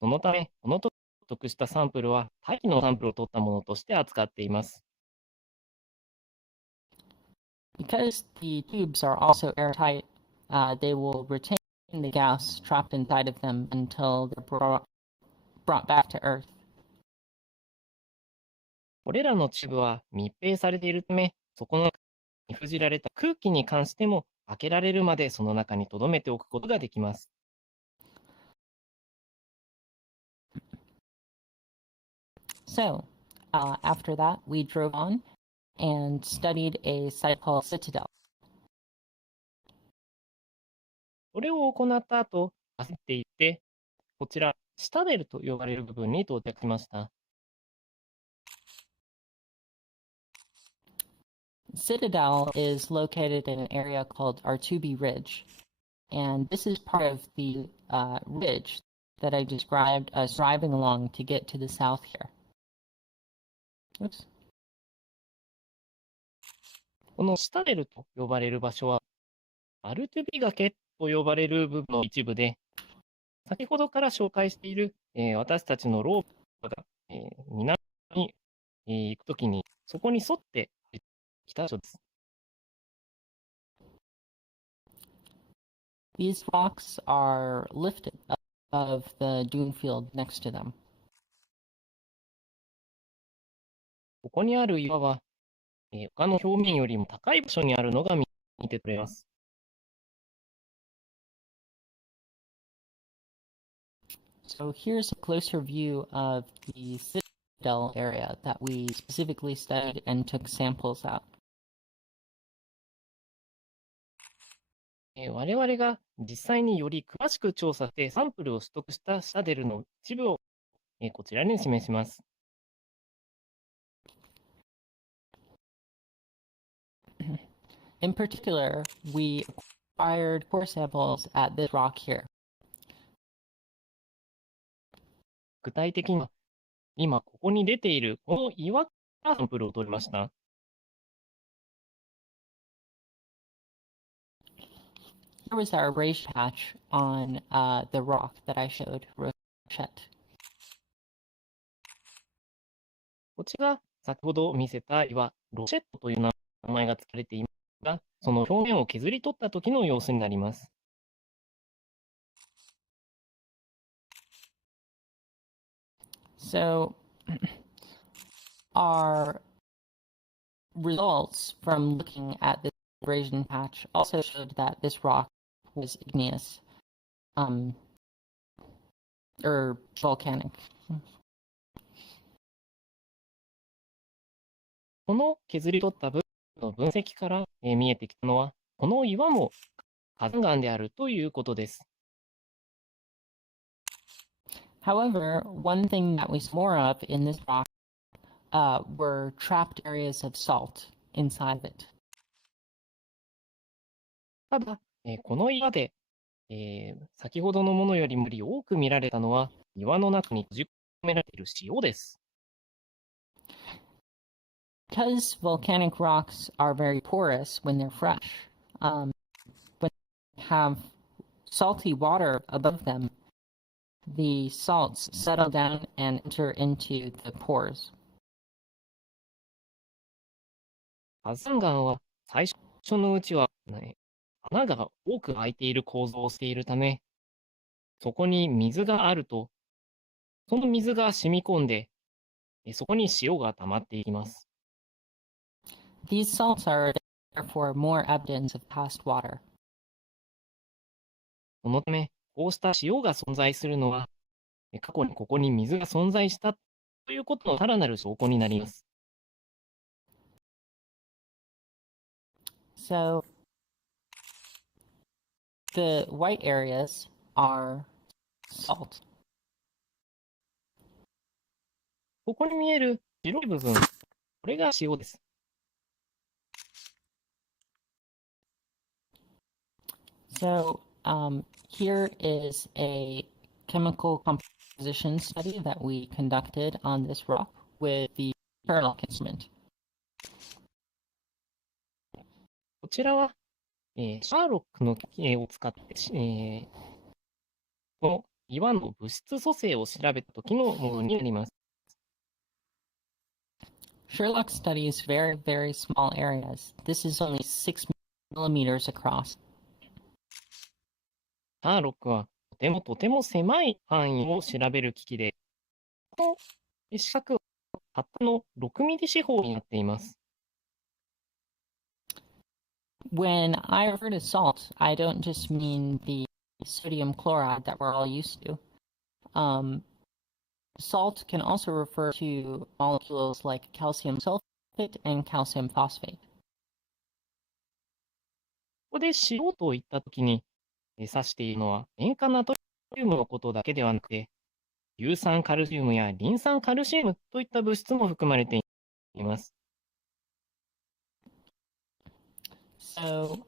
そのため、この取得したサンプルは大気のサンプルを取ったものとして扱っています。Because the tubes are also airtight, they will retain the gas trapped inside of them until they're brought back to Earth. これらのチューブは密閉されているため、そこの中に封じられた空気に関しても開けられるまでその中に留めておくことができます。So, after that, we drove on and studied a site called Citadel. これを行った後、走っていって、こちら、シタデルと呼ばれる部分に到着しました。Citadel is located in an area called Artubi Ridge, and this is part of the ridge that I described us driving along to get to the south here. Oops. このシタデルと呼ばれる場所は、アルトゥビ崖と呼ばれる部分の一部で、先ほどから紹介している、私たちのロープが、南に、行くときに、そこに沿って来た場所です。These rocks are lifted above the dune field next to them. ここにある岩は、他の表面よりも高い場所にあるのが見て取れます。So here's a closer view of the Citadel area that we specifically studied and took samples at. 我々が実際により詳しく調査してサンプルを取得したシタデルの一部を、こちらに示します。In particular, we acquired core samples at this rock here. 具体的には、今ここに出ているこの岩からサンプルを取りました。Here was our raised patch on the rock that I showed, VRChat. こちらが先ほど見せた岩、ロシェットという名前が付かれていますが、その表面を削り取った時の様子になります。So, our results from looking at this abrasion patch also showed that this rock was igneous, or volcanic. この削り取った部分の分析から見えてきたのは、この岩も火山岩であるということです。However, one thing that we saw more of in this rock were trapped areas of salt inside of it. ただ、この岩で、先ほどのものよりも多く見られたのは、岩の中に閉じ込められている塩です。Because volcanic rocks are very porous when they're fresh, when they have salty water above them, the salts settle down and enter into the pores. 火山岩は最初のうちは、穴が多く開いている構造をしているため、そこに水があると、その水が染み込んで、そこに塩が溜まっていきます。These salts are therefore more evidence of past water. そのため、こうした塩が存在するのは、過去にここに水が存在したということのさらなる証拠になります。So, the white areas are salt. ここに見える白い部分、これが塩です。So, here is a chemical composition study that we conducted on this rock with the parallel instrument. こちらは、シャーロックの機器を使って、この岩の物質組成を調べた時のものになります。Sherlock studies very, very small areas. This is only 6 millimeters across. シャーロックはとても狭い範囲を調べる機器で、この四角はたったの6ミリ四方になっています。When I refer to salt, I don't just mean the sodium chloride that we're all used to. Salt can also refer to molecules like calcium sulfate and calcium phosphate. ここで塩といったときに指しているのは塩化ナトリウムのことだけではなくて、硫酸カルシウムやリン酸カルシウムといった物質も含まれています。So,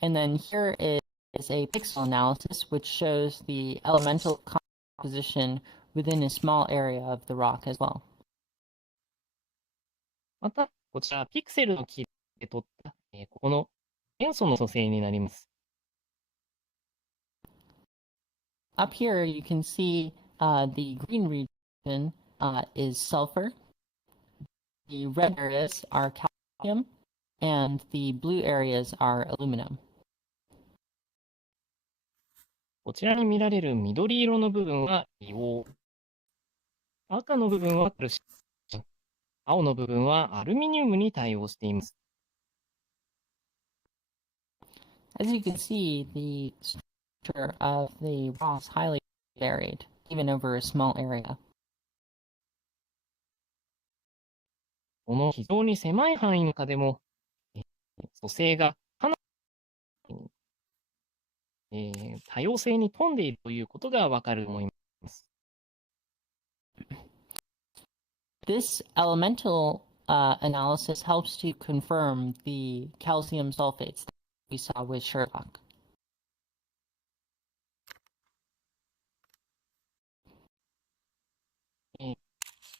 and then here is a pixel analysis which shows the elemental composition within a small area of the rock as well. また、こちらピクセルのキーで取った、ここの元素の組成になります。Up here you can see the green region is sulfur. The red areas are calcium, and the blue areas are aluminum. こちらに見られる緑色の部分は硫黄、赤の部分はカルシウム、青の部分はアルミニウムに対応しています。As you can see, the structure of the rock is highly varied, even over a small area. この非常に狭い範囲の中でも、組成がかなり、多様性に富んでいるということがわかると思います。This elemental analysis helps to confirm the calcium sulfates that we saw with Sherlock.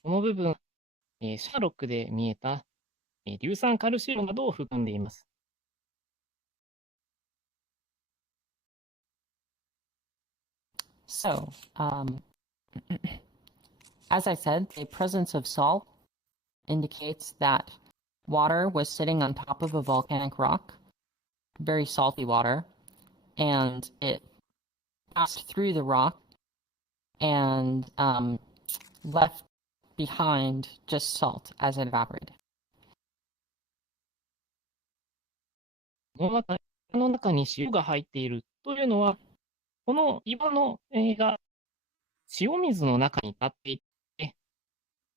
この部分、シャーロックで見えた硫酸カルシウムなどを含んでいます。So, as I said, the presence of salt indicates that water was sitting on top of a volcanic rock, very salty water, and it passed through the rock and left behind just salt as it evaporated. この中に塩が入っているというのは、この岩のが塩水の中に立っていて、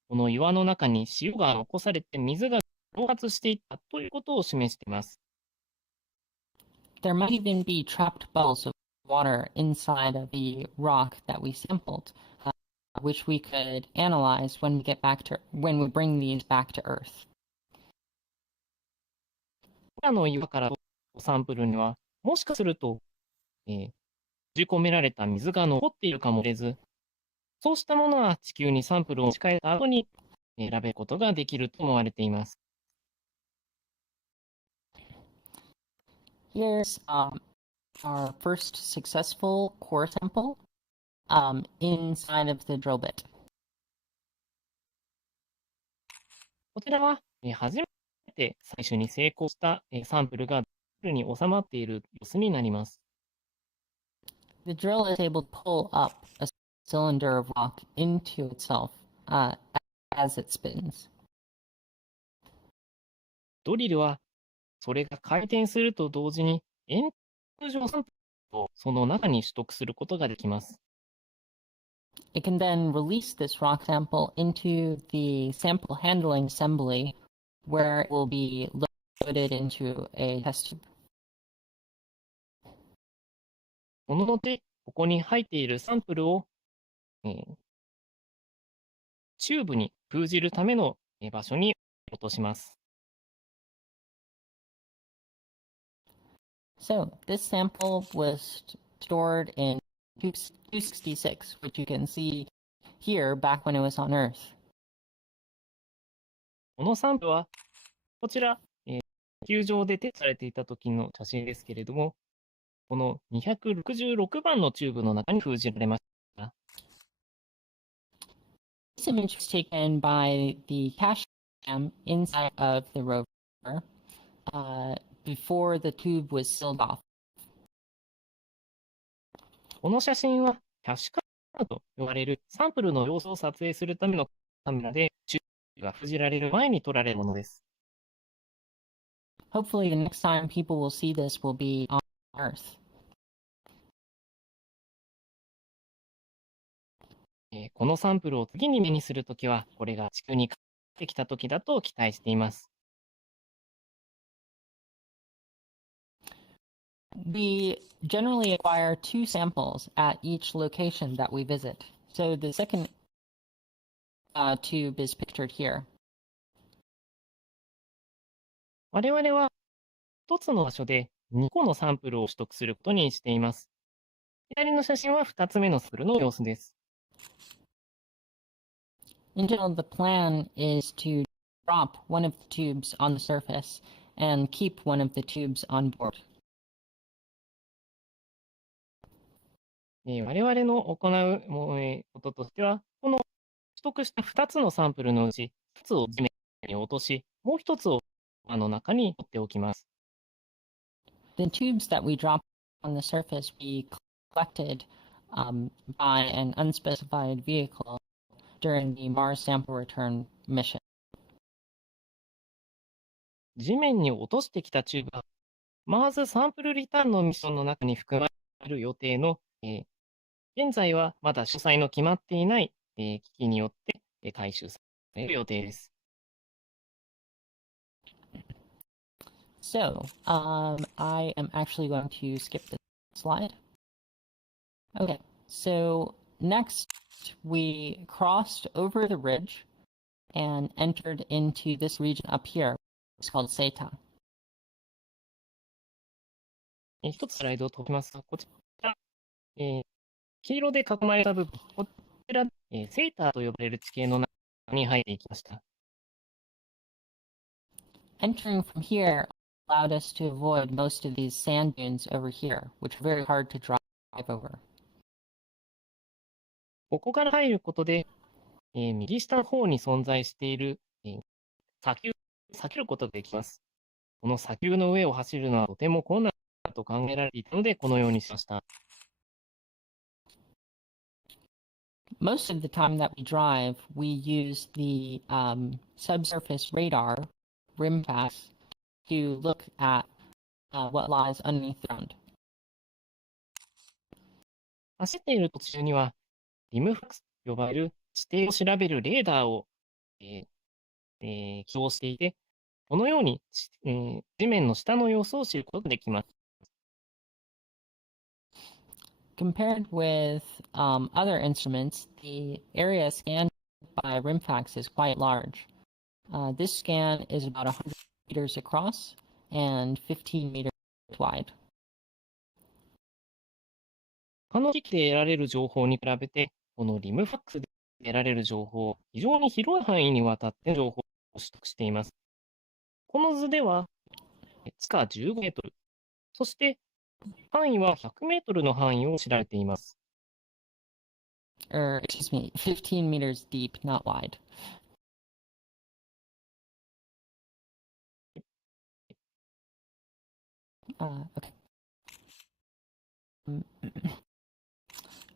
この岩の中に塩が残されて水が蒸発していったということを示しています。There might even be trapped bubbles of water inside of the rock that we sampled, which we could analyze when we bring these back to Earth. これらの岩からサンプルには、もしかすると、閉じ込められた水が残っているかもしれず、そうしたものは地球にサンプルを持ち帰った後に選べることができると思われています。Here's our first successful core sample inside of the drill bit. こちらは初めて最初に成功したサンプルがドリルに収まっている様子になります。The drill is able to pull up a cylinder of rock into itself as it spins. ドリルはそれが回転すると同時に円筒状サンプルをその中に取得することができます。It can then release this rock sample into the sample handling assembly where it will be loaded into a test tube. この後、ここに入っているサンプルを、チューブに封じるための場所に落とします。So this sample was stored in 266, which you can see here back when it was on Earth. このサンプルは、こちら、地球上でテストされていた時の写真ですけれども、この266番のチューブの中に封じられました。This image was taken by the cache cam inside of the rover before the tube was sealed off. この写真は、キャッシュカメラと呼ばれるサンプルの様子を撮影するためのカメラで、チューブが封じられる前に撮られるものです。Hopefully the next time people will see this will be on Earth. このサンプルを次に目にするときは、これが地球に帰ってきたときだと期待しています。We generally acquire 2 samples at each location that we visit. So the second tube is pictured here. 我々は1つの場所で2個のサンプルを取得することにしています。左の写真は2つ目のサンプルの様子です。In general, the plan is to drop one of the tubes on the surface and keep one of the tubes on board. 我々の行うこととしては、この取得した2つのサンプルのうち、1つを地面に落とし、もう1つを輪の中に取っておきます。The tubes that we drop on the surface be collected by an unspecified vehicle during the Mars sample return mission. 地面に落としてきたチューブは、マーズサンプルリターンのミッションの中に含まれる予定の、現在はまだ詳細の決まっていない、機器によって回収される予定です。So, I am actually going to skip this slide. Okay, so next we crossed over the ridge and entered into this region up here. It's called SETA. 一つスライドを飛びますが、こちら、黄色で囲まれた部分、こちら、セーターと呼ばれる地形の中に入っていきました。Entering from here allowed us to avoid most of these sand dunes over here, which are very hard to drive over. ここから入ることで、右下の方に存在している、砂丘を避けることができます。この砂丘の上を走るのはとても困難だと考えられていたので、このようにしました。Most of the time that we drive, we use the subsurface radar, RIMFAX, to look at what lies underneath the ground. 走っている途中には、リムファクスと呼ばれる地底を調べるレーダーを、起動していて、このように、地面の下の様子を知ることができます。Compared with other instruments, the area scanned by RIMFAX is quite large. This scan is about 100 meters across and 15 meters wide. 他の機器で得られる情報に比べて、このリムファックスで得られる情報、非常に広い範囲にわたって情報を取得しています。この図では、地下15メートル、そして範囲は100メートルの範囲を知られています。Excuse me, 15 meters deep, not wide. Okay.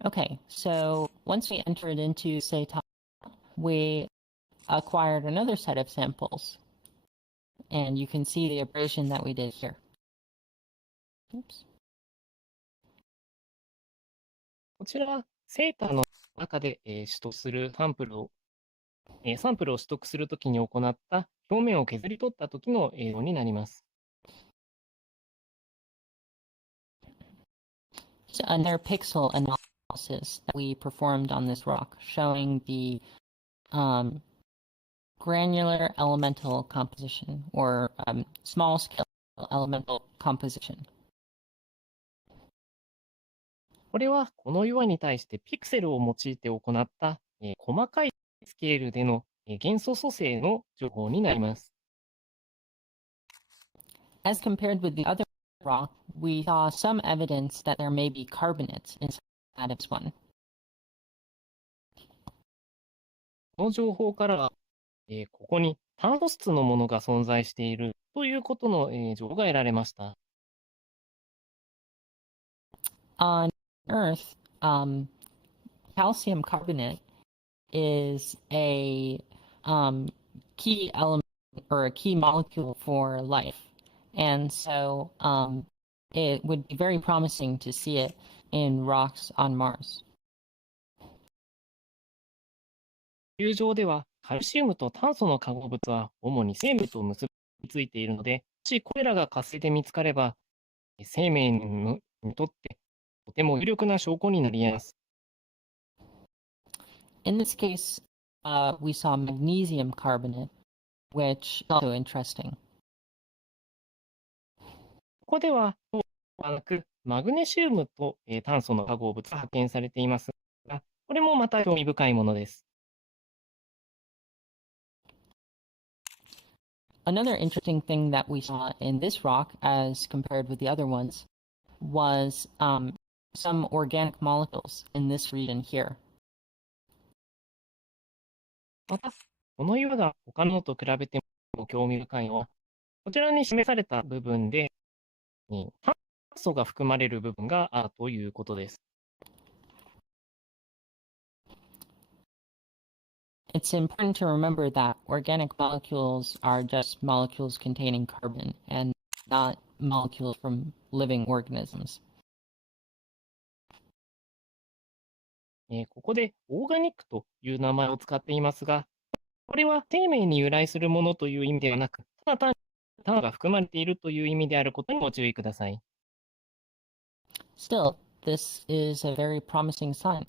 Okay, so once we entered into SETA, we acquired another set of samples. And you can see the abrasion that we did here. Oops. こちら、セーターの中で、取得するサンプルを取得するときに行った表面を削り取ったときの映像になります。So another pixel analysis that we performed on this rock, showing the granular elemental composition, or small-scale elemental composition. これはこの岩に対してピクセルを用いて行った、細かいスケールでの、元素組成の情報になります。As compared with the other rock, we saw some evidence that there may be carbonates inside of this one. この情報からは、ここに炭素質のものが存在しているということの、情報が得られました。On Earth, calcium carbonate is a key element or a key molecule for life. And so it would be very promising to see it in rocks on Mars. 地球上ではカルシウムと炭素の化合物は主に生命と結びついているので、もしこれらが火星で見つかれば、生命にとってとても有力な証拠になります。In this case, we saw magnesium carbonate, which is also interesting. ここでは、そうではなく、マグネシウムと、炭素の化合物が発見されていますが、これもまた興味深いものです。Another interesting thing that we saw in this rock, as compared with the other ones, was some organic molecules in this region here. また、この岩が他のと比べても興味深いのは、こちらに示された部分で、炭素が含まれる部分があるということです。It's important to remember that organic molecules are just molecules containing carbon and not molecules from living organisms. ここでオーガニックという名前を使っていますが、これは生命に由来するものという意味ではなく、ただ単に炭が含まれているという意味であることにご注意ください。Still, this is a very promising sign.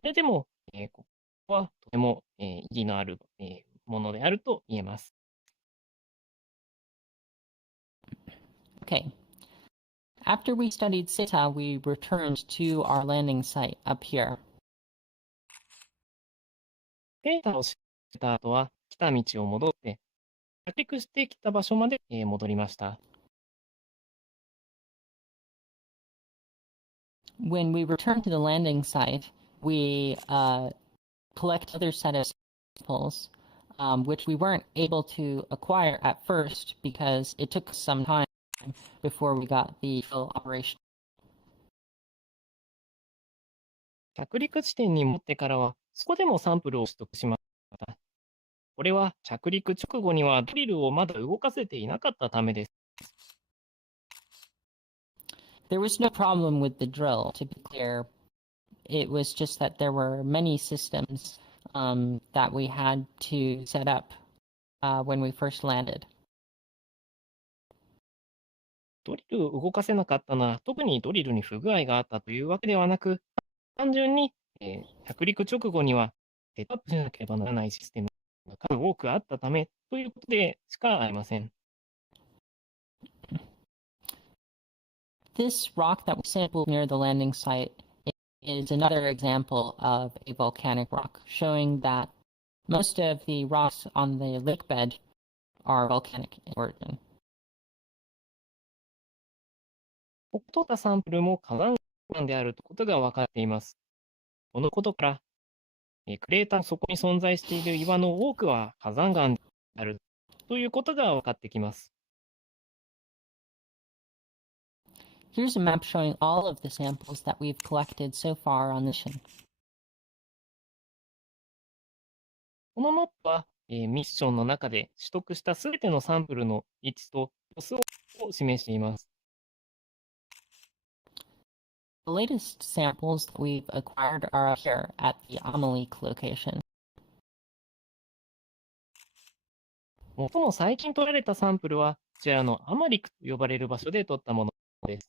それでも、ここはとても意義のあるものであると言えます。Okay. After we studied Sita, we returned to our landing site up here. データを知った後は来た道を戻って、着陸してきた場所まで戻りました。When we return to the landing site, we collect other set of samples, which we weren't able to acquire at first because it took some time before we got the full operation. 着陸地点に戻ってからは、そこでもサンプルを取得しました。これは着陸直後にはドリルをまだ動かせていなかったためです。There was no problem with the drill, to be clear. It was just that there were many systems that we had to set up when we first landed. ドリルを動かせなかったのは、特にドリルに不具合があったというわけではなく、単純に、着陸直後にはセットアップしなければならないシステムが数多くあったためということでしかありません。This rock that we sampled near the landing site is another example of a volcanic rock, showing that most of the rocks on the lake bed are volcanic in origin. ここ取ったサンプルも火山岩であることが分かっています。このことから、クレーターの底に存在している岩の多くは火山岩であるということが分かってきます。Here's a map showing all of the samples that we've collected so far on the mission. このマップは、ミッションの中で取得したすべてのサンプルの位置と様子を示しています。The latest samples that we've acquired are up here at the Amelik location. 最も最近取られたサンプルは、こちらのアマリクと呼ばれる場所で取ったものです。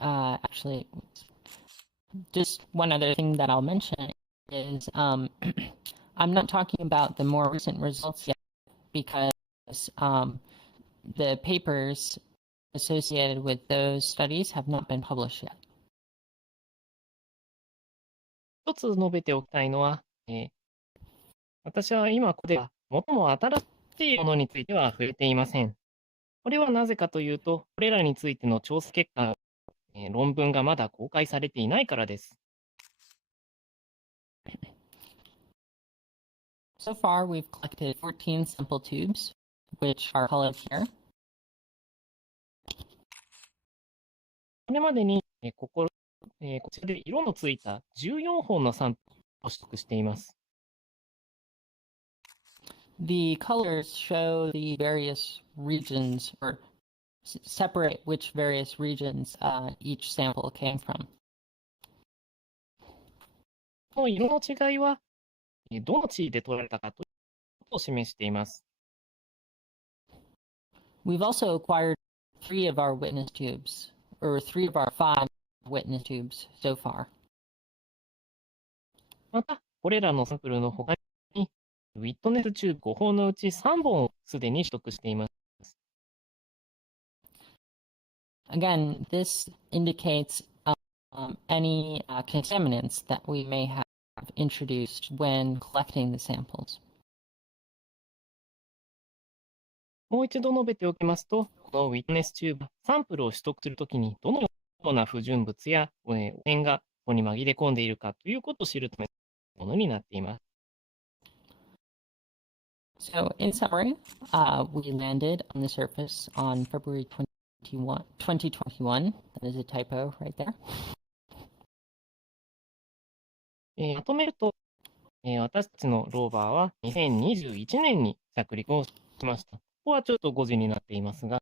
Actually, just one other thing that I'll mention is I'm not talking about the more recent results yet because the papers associated with those studies have not been published yet. 一つ述べておきたいのは、私は今ここでは最も新しいものについては触れていません。これはなぜかというと、これらについての調査結果、論文がまだ公開されていないからです。So far, we've collected 14 sample tubes, which are colored here. これまでに、こちらで色のついた14本のサンプルを取得しています。The colors show the various regions or separate which various regions each sample came from. この色の違いは、どの地位で取られたかということを示しています。We've also acquired 3 of our witness tubes, or 3 of our 5 witness tubes so far. また、これらのサンプルの他に、ウィットネスチューブ5本のうち3本をすでに取得しています。Again, this indicates any contaminants that we may have introduced when collecting the samples. もう一度述べておきますと、このウィットネスチューブはサンプルを取得するときにどのような不純物や汚染がここに紛れ込んでいるかということを知るためのものになっています。So, in summary, we landed on the surface on February 2021. That is a typo right there. まとめると、私たちのローバーは2021年に着陸をしました。ここはちょっと誤字になっていますが、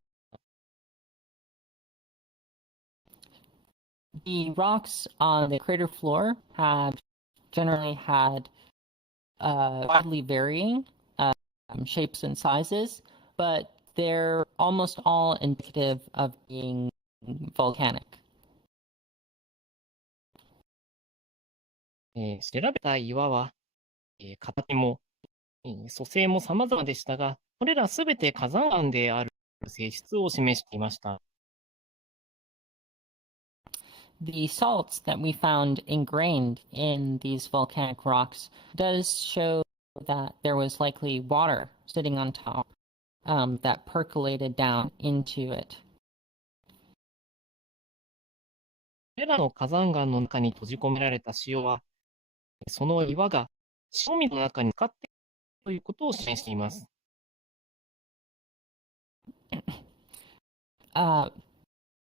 The rocks on the crater floor have generally had widely varying shapes and sizes, but they're almost all indicative of being volcanic. 調べた岩は、形も、組成も様々でしたが、これらすべて火山岩である性質を示していました。The salts that we found ingrained in these volcanic rocks does show that there was likely water sitting on top that percolated down into it. これらの火山岩の中に閉じ込められた塩は、その岩が塩水の中に浸かっているということを示しています。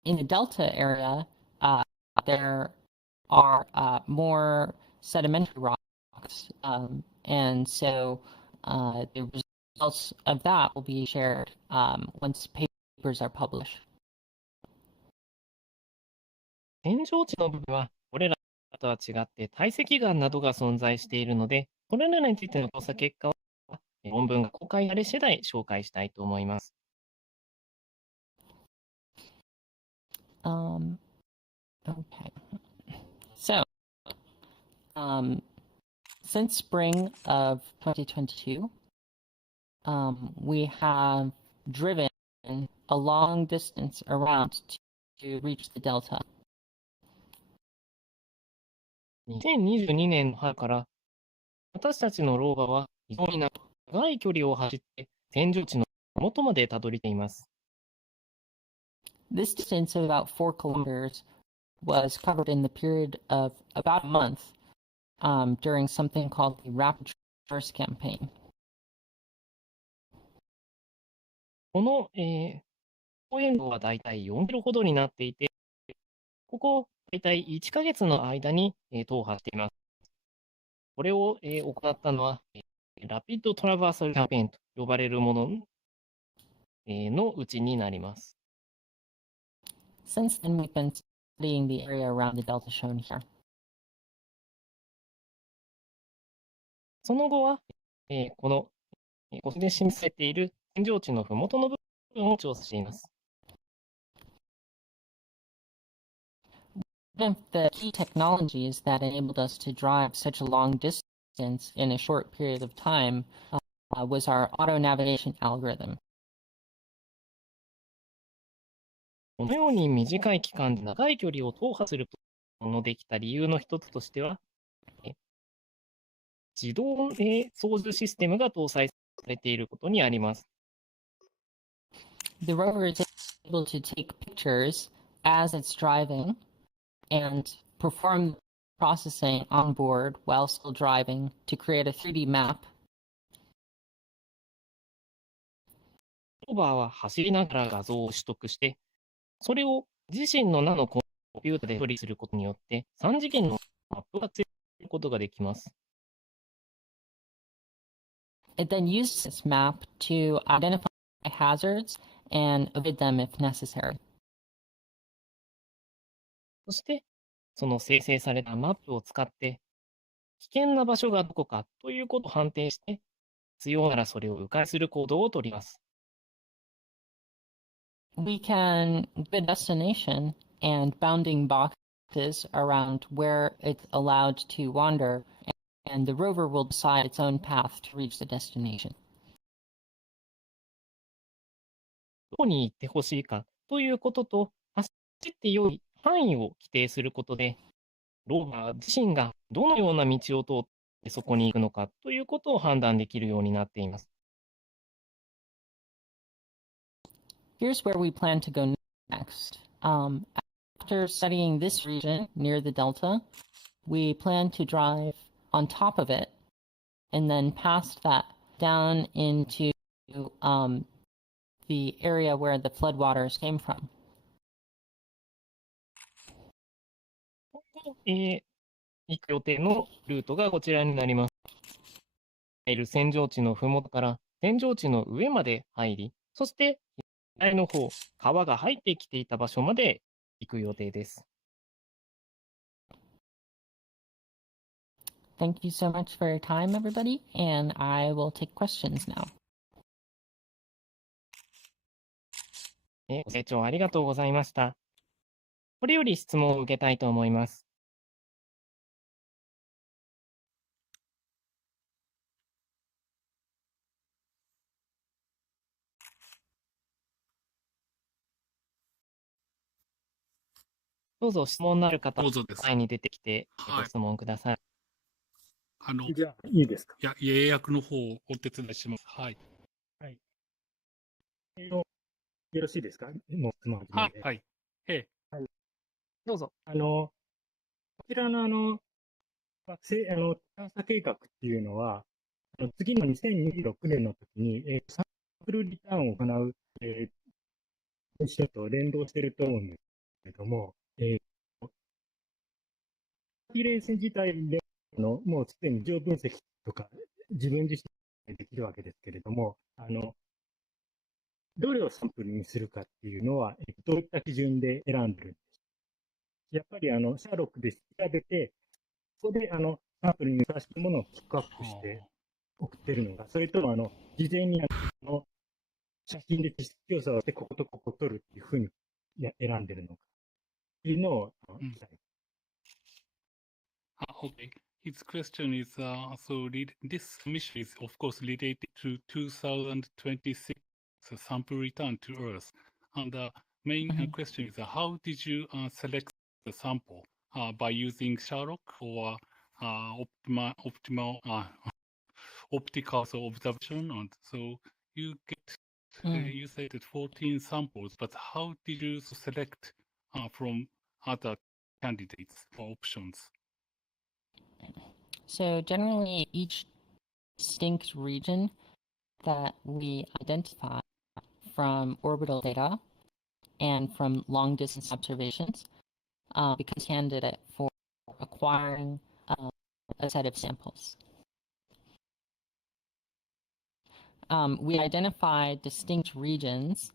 In the delta area, there are more sedimentary rocks, and so the results of that will be shared once papers are published. 扇状地の部分は、これらとは違って堆積岩などが存在しているので、これらについての調査結果は、論文が公開され次第紹介したいと思います。Okay. So, since spring of 2022, we have driven a long distance around to reach the delta. 2022年の春から、私たちの老婆は非常に長い距離を走って、扇状地の麓までたどり着いています。This distance of about 4 kilometers was covered in the period of about a month during something called the Rapid Traverse Campaign. この、高原度はだいたい4キロほどになっていて、ここだいたい1ヶ月の間に、踏破しています。これを、行ったのは、ラピッドトラバーサルキャンペーンと呼ばれるもの、のうちになります。Since then, we've been studying the area around the delta shown here. その後は、この、ここで示されている扇状地の麓の部分を調査しています。One of the key technologies that enabled us to drive such a long distance in a short period of time was our auto navigation algorithm. このように短い期間で長い距離を踏破することのできた理由の一つとしては、自動操縦システムが搭載されていることにあります。The rover is able to take pictures as it's driving and perform processing on board while still driving to create a 3D map. ローバーは走りながら画像を取得して、それを自身の名のコンピュータで処理することによって、3次元のマップが作ることができます。It then uses this map to identify hazards and avoid them if necessary. そして、その生成されたマップを使って、危険な場所がどこかということを判定して、必要ならそれを迂回する行動をとります。We can give a destination and bounding boxes around where it's allowed to wander, and the rover will decide its own path to reach the destination. どこに行ってほしいかということと、走って良い範囲を規定することで、ローバー自身がどのような道を通ってそこに行くのかということを判断できるようになっています。Here's where we plan to go next. After studying this region near the delta, we plan to drive on top of it and then past that down into the area where the floodwaters came from. 行く予定のルートがこちらになります。扇状地のふもとから扇状地の上まで入り、そして左の方、川が入ってきていた場所まで行く予定です。Thank you so much for your time, everybody, and I will take questions now. ご清聴ありがとうございました。これより質問を受けたいと思います。どうぞ質問のある方、どうぞです。前に出てきて、はい。ご質問ください。じゃあ、いいですか。予約の方をお手伝いします。はい。はい。よろしいですか。もう質問始めて。はい。はい。どうぞ。こちらの探査計画っていうのは、次の2026年の時に、サンプルリターンを行う、ミッションと連動していると思うんですけれども、キレーション自体でもうすでに異常分析とか、自分自身でできるわけですけれども、どれをサンプルにするかっていうのは、どういった基準で選んでるんですか。やっぱりシャーロックで調べて、そこでサンプルにふさわしいものをピックアップして送ってるのか、それとも事前に写真で実質調査をして、こことここ取るっていうふうに選んでるのかっていうのを聞きたい。Okay. His question is, this mission is of course related to 2026 sample return to Earth. And the main question is, how did you select the sample? By using Sherlock or optimal optical observation? And so you get, you said that 14 samples, but how did you select from other candidates or options? So generally, each distinct region that we identify from orbital data and from long-distance observations becomes candidate for acquiring a set of samples. We identify distinct regions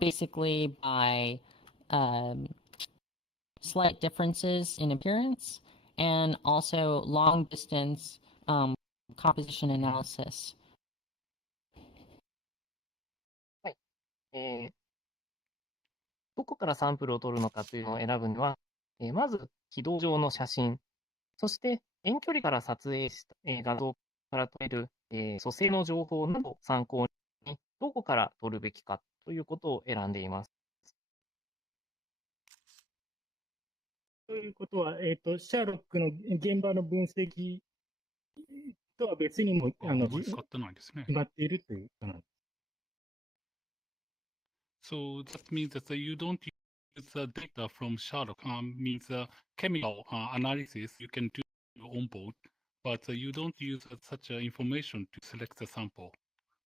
basically by slight differences in appearance and also long-distance composition analysis. はい。どこからサンプルを取るのかというのを選ぶには、まず軌道上の写真、そして遠距離から撮影した、画像から取れる、組成の情報などを参考に、どこから取るべきかということを選んでいます。ということは、シャーロックの現場の分析とは別にも決まっているということなんです。So that means that you don't use the data from Sherlock. Means chemical analysis you can do on board, but you don't use such information to select the sample.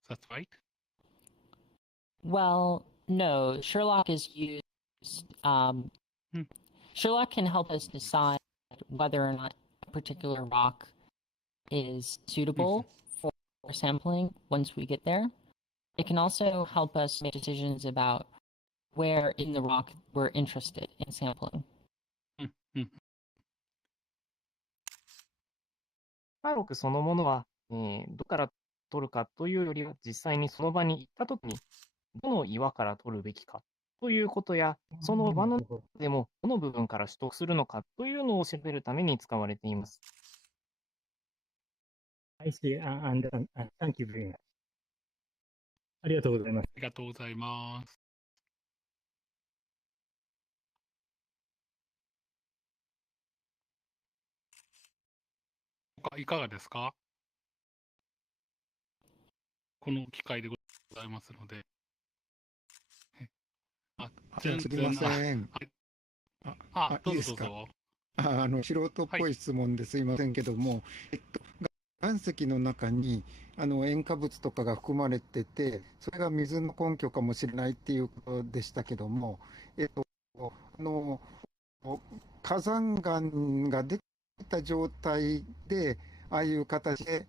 That's right? Well, no. Sherlock is used. Sherlock can help us decide whether or not a particular rock is suitable for sampling once we get there. It can also help us make decisions about where in the rock we're interested in sampling. シャーロックそのものは、どこから取るかというよりは、実際にその場に行ったときに、どの岩から取るべきかということや、その岩の中でもどの部分から取得するのかというのを調べるために使われています。I see. Thank you very much. ありがとうございます。ありがとうございます。いかがですか？この機会でございますので。すみません。どうぞどうぞ。いいですか。素人っぽい質問ですいませんけども、岩石の中に塩化物とかが含まれてて、それが水の根拠かもしれないっていうことでしたけども、火山岩ができた状態で、ああいう形で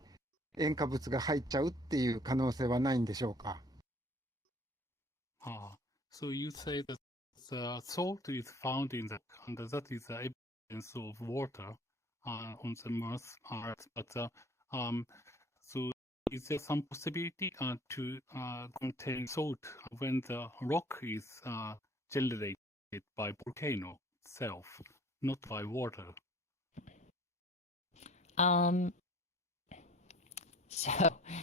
塩化物が入っちゃうっていう可能性はないんでしょうか。So you say that the salt is found in the, and that is the evidence of water on the Mars, but so is there some possibility to contain salt when the rock is generated by volcano itself, not by water? So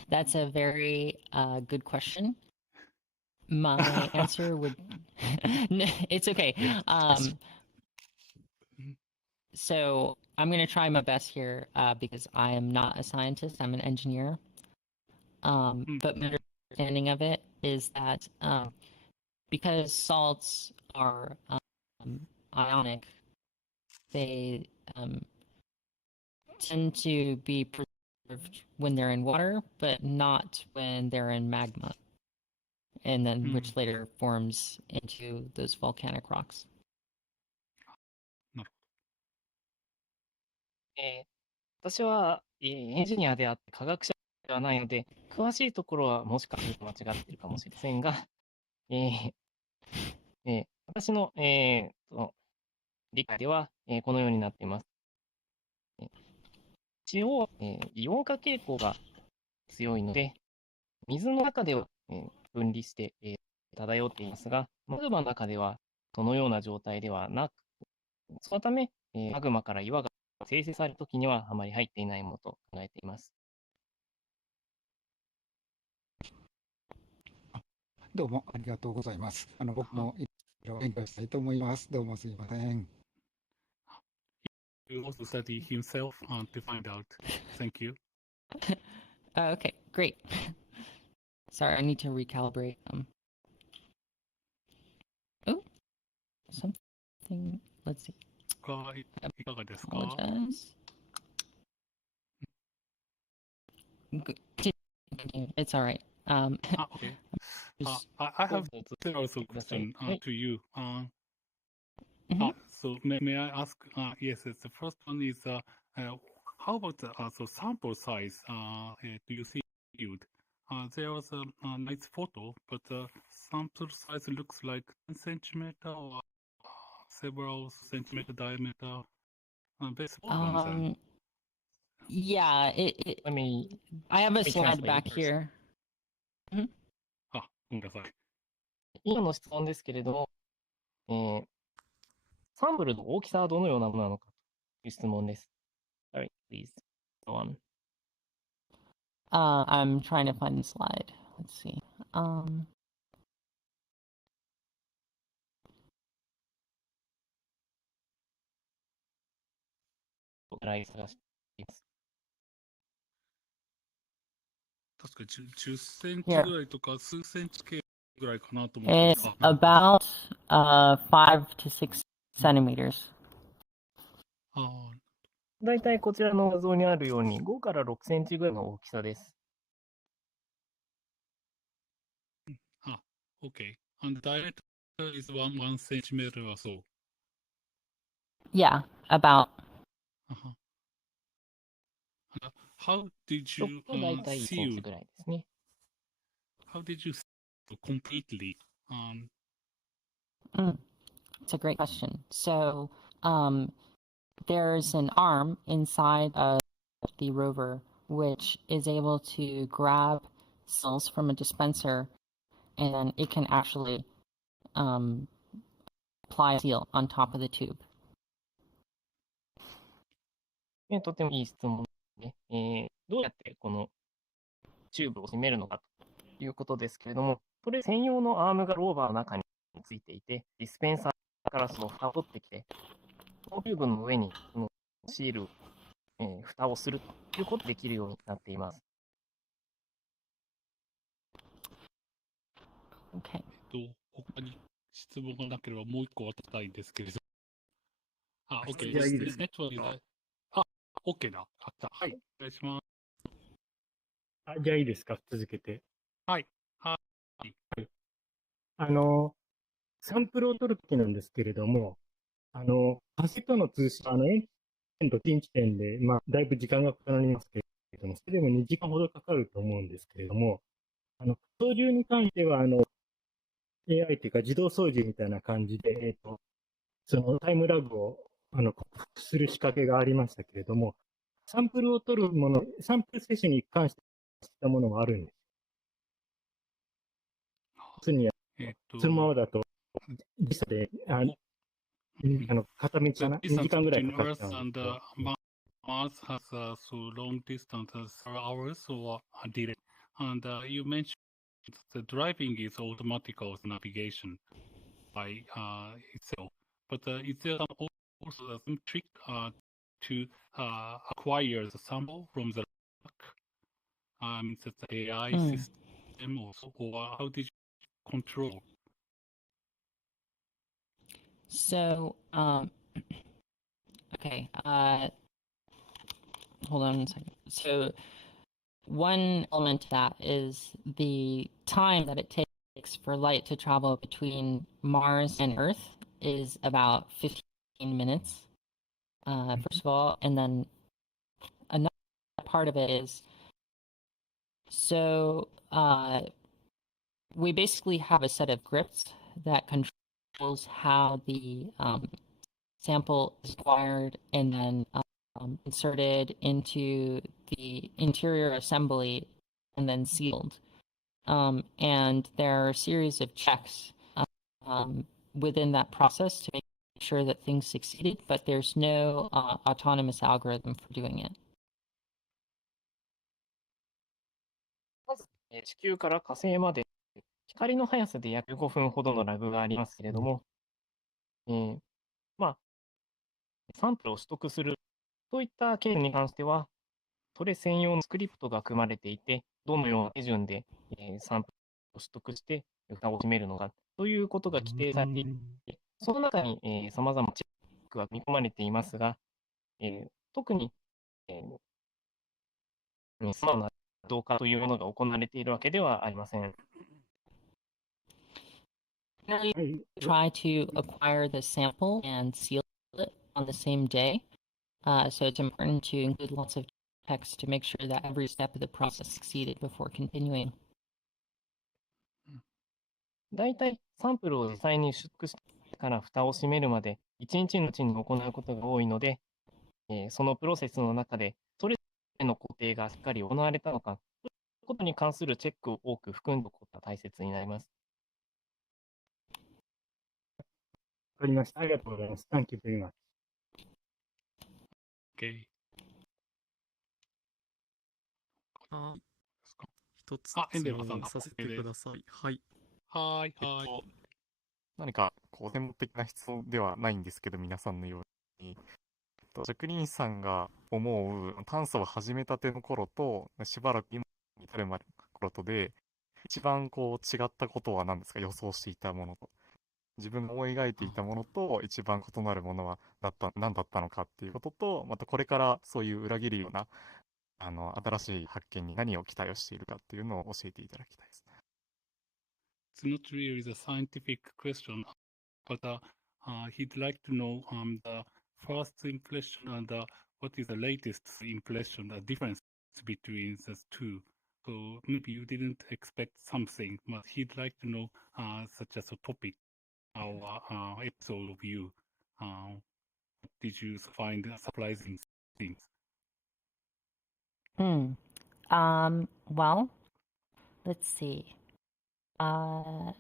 that's a very good question. My answer would it's okay. So I'm going to try my best here because I am not a scientist, I'm an engineer. But my understanding of it is that because salts are ionic, they tend to be preserved when they're in water, but not when they're in magma, and then which later forms into those volcanic rocks. 私は、エンジニアであって科学者ではないので、詳しいところはもしかすると間違っているかもしれませんが、私の、理解では、このようになっています。一応、イオン化傾向が強いので、水の中では、分離して、漂っていますが、マグマの中ではそのような状態ではなく、そのため、マグマから岩が生成されるときにはあまり入っていないものと考えています。どうもありがとうございます。僕もいろいろ勉強したいと思います。どうもすいません。You also study himself to find out. Thank you. Okay, great. Sorry, I need to recalibrate. Oh, something. Let's see. いかがですか？ Apologize. It's all right. Okay. I have several questions to you. So may I ask? Yes, the first one is how about so sample size? Do you see viewed? There was a nice photo, but sample size looks like 10 centimeter or several centimeter diameter. Very small ones. Yeah, I have a slide back here. ごめんなさい。今の質問ですけれども、サンプルの大きさはどのようなものなのかという質問です。Sorry, please. Go on. I'm trying to find the slide. Let's see. こちらに探しています。確か10センチぐらいとか数センチ系ぐらいかなと思って。It's about 5 to 6 centimeters. だいたいこちらの画像にあるように5から6センチぐらいの大きさです。Okay. And diameter is 1 centimeter or so. Yeah, about. How did you だいたい1セン see チぐらいですね。How did you see completely? It's a great question. So, there's an arm inside of the rover which is able to grab cells from a dispenser, and then it can actually apply a seal on top of the tube. とてもいい質問ですね。どうやってこのチューブを締めるのかということですけれども、それ専用のアームがローバーの中についていて、ディスペンサーからその蓋を取ってきて、そのチューブの上にそのシール、蓋をするということができるようになっています。Okay. 他に質問がなければもう一個渡したいんですけれど。OK。じゃあいいですか。OK だ。はい。お願いします。じゃあいいですか、続けて。はい。サンプルを取るときなんですけれども、火星との通信、エンと近地点で、だいぶ時間がかかりますけれども、それでも2時間ほどかかると思うんですけれども、操縦に関しては、AI というか自動操縦みたいな感じで、そのタイムラグを克服する仕掛けがありましたけれども、サンプルを取るもの、サンプル摂取に関してしたものがあるんです。そのままだと、時差で、片道かな、2時間ぐらいかかっちゃうんですよ。Mars has so long distance as 3 hours or a delay. And you mentioned the driving is automatic navigation by itself. But is there some also some trick to acquire the sample from the rock. That the AI system also, or how did you control? So, okay, hold on a second. So, one element to that is the time that it takes for light to travel between Mars and Earth is about 15 minutes, first of all. And then another part of it is, so we basically have a set of grips that controls how the sample is acquired and then inserted into the interior assembly and then sealed. And there are a series of checks within that process to make sure that things succeeded, but there's no autonomous algorithm for doing it. まず、地球から火星まで光の速さで約5分ほどのラグがありますけれども、まあ、サンプルを取得するといったケースに関しては、それ専用のスクリプトが組まれていて、どのような手順で、サンプルを取得して蓋を閉めるのかということが規定されていて、その中にさまざまなチェックが組み込まれていますが、特に、素直な同化というものが行われているわけではありません。Try to acquire the sample and seal it on the same day. So it's important to include lots of checks to make sure that every step of the process succeeded before continuing. だいたいサンプルを実際に取得してから蓋を閉めるまで1日のうちに行うことが多いので、そのプロセスの中でそれぞれの工程がしっかり行われたのかということに関するチェックを多く含んでおくことが大切になります。わかりました。ありがとうございます。Thank you very much. Okay. 一つエン質デルさん問させてください。はい。はい。何か専門的な質問ではないんですけど、皆さんのように、ジャクリーンさんが思う探査を始めたての頃としばらく今に至るまでの頃とで一番違ったことは何ですか？予想していたものと自分が思い描いていたものと一番異なるものは何だったのかっていうことと、またこれからそういう裏切るような新しい発見に何を期待をしているかっていうのを教えていただきたいです。It's not really the scientific question, but he'd like to know the first impression and what is the latest impression, the difference between the two. So maybe you didn't expect something, but he'd like to know such as a topic or episode of you. Did you find surprising things? Well, let's see. I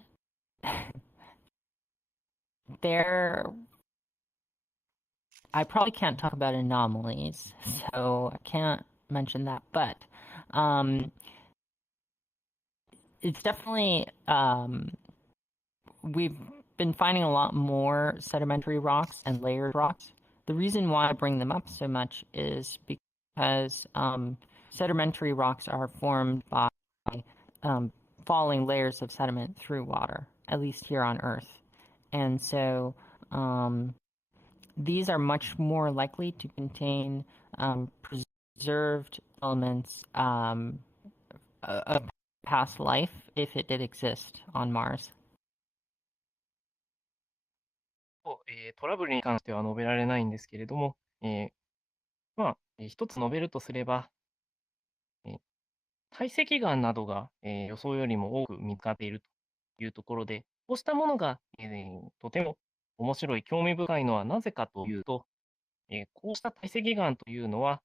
probably can't talk about anomalies, so I can't mention that, but it's definitely, we've been finding a lot more sedimentary rocks and layered rocks. The reason why I bring them up so much is because sedimentary rocks are formed by falling layers of sediment through water, at least here on Earth. And so these are much more likely to contain preserved elements of past life if it did exist on Mars. トラブルに関しては述べられないんですけれども、一つ述べるとすれば、堆積岩などが、予想よりも多く見つかっているというところで、こうしたものが、とても面白い、興味深いのはなぜかというと、こうした堆積岩というのは、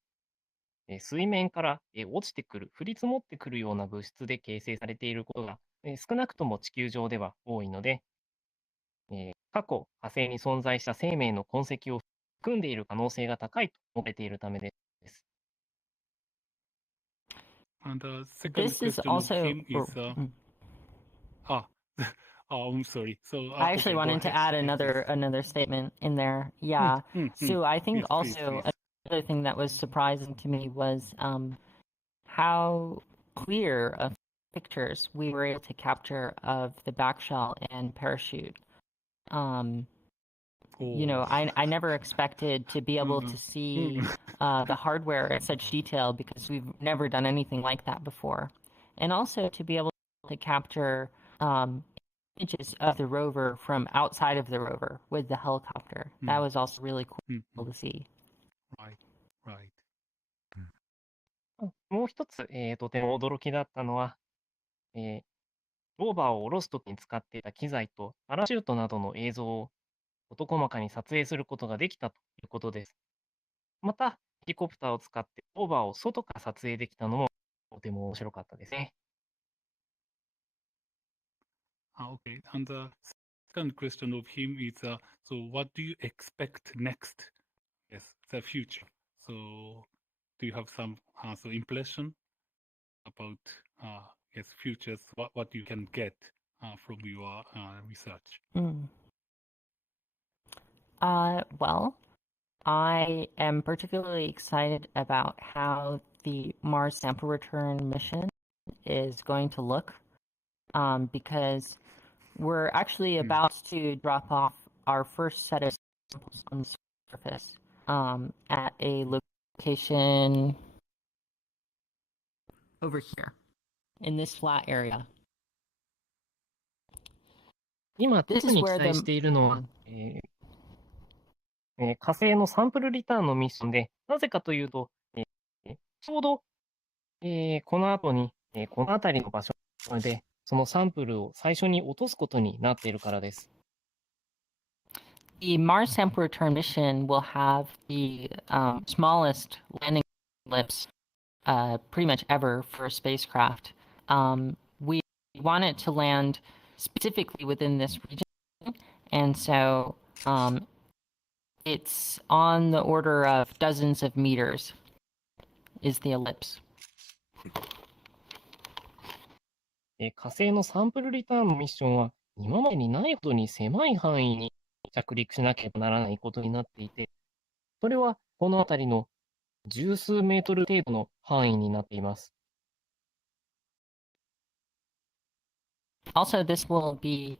水面から、落ちてくる、降り積もってくるような物質で形成されていることが、少なくとも地球上では多いので、過去、火星に存在した生命の痕跡を含んでいる可能性が高いと述べているためです。And the second This is question of also him is, Oh, I'm sorry. So I actually okay, go wanted to ahead. add Yes, please. another statement in there. Yeah. So I think Yes, please, also please. another thing that was surprising to me was how clear of pictures we were able to capture of the back shell and parachute. You know, I never expected to be able to see the hardware at such detail because we've never done anything like that before. And also to be able to capture images of the rover from outside of the rover with the helicopter. That was also really cool to see. Right, right. もう一つ、とても驚きだったのは、ローバーを下ろすときに使っていた機材とパラシュートなどの映像を事細かに撮影することができたということです。また、ヘリコプターを使ってローバーを外から撮影できたのもとても面白かったですね。Okay. And the second question of him is, so what do you expect next? Yes, the future. So do you have some so impression about yes futures? What you can get from your research? Well, I am particularly excited about how the Mars sample return mission is going to look because we're actually about to drop off our first set of samples on the surface at a location over here in this flat area. 今、 This 特 is に期 where 待 the しているのは、火星のサンプルリターンのミッションで、なぜかというと、ちょうど、この後に、この辺りの場所で、そのサンプルを最初に落とすことになっているからです。The Mars sample return mission will have the smallest landing ellipse pretty much ever for a spacecraft. We want it to land specifically within this region, and so it's on the order of dozens of meters is the ellipse. 火星のサンプルリターンのミッションは、今までにないほどに狭い範囲に着陸しなければならないことになっていて、それはこの辺りの十数メートル程度の範囲になっています。Also, this will be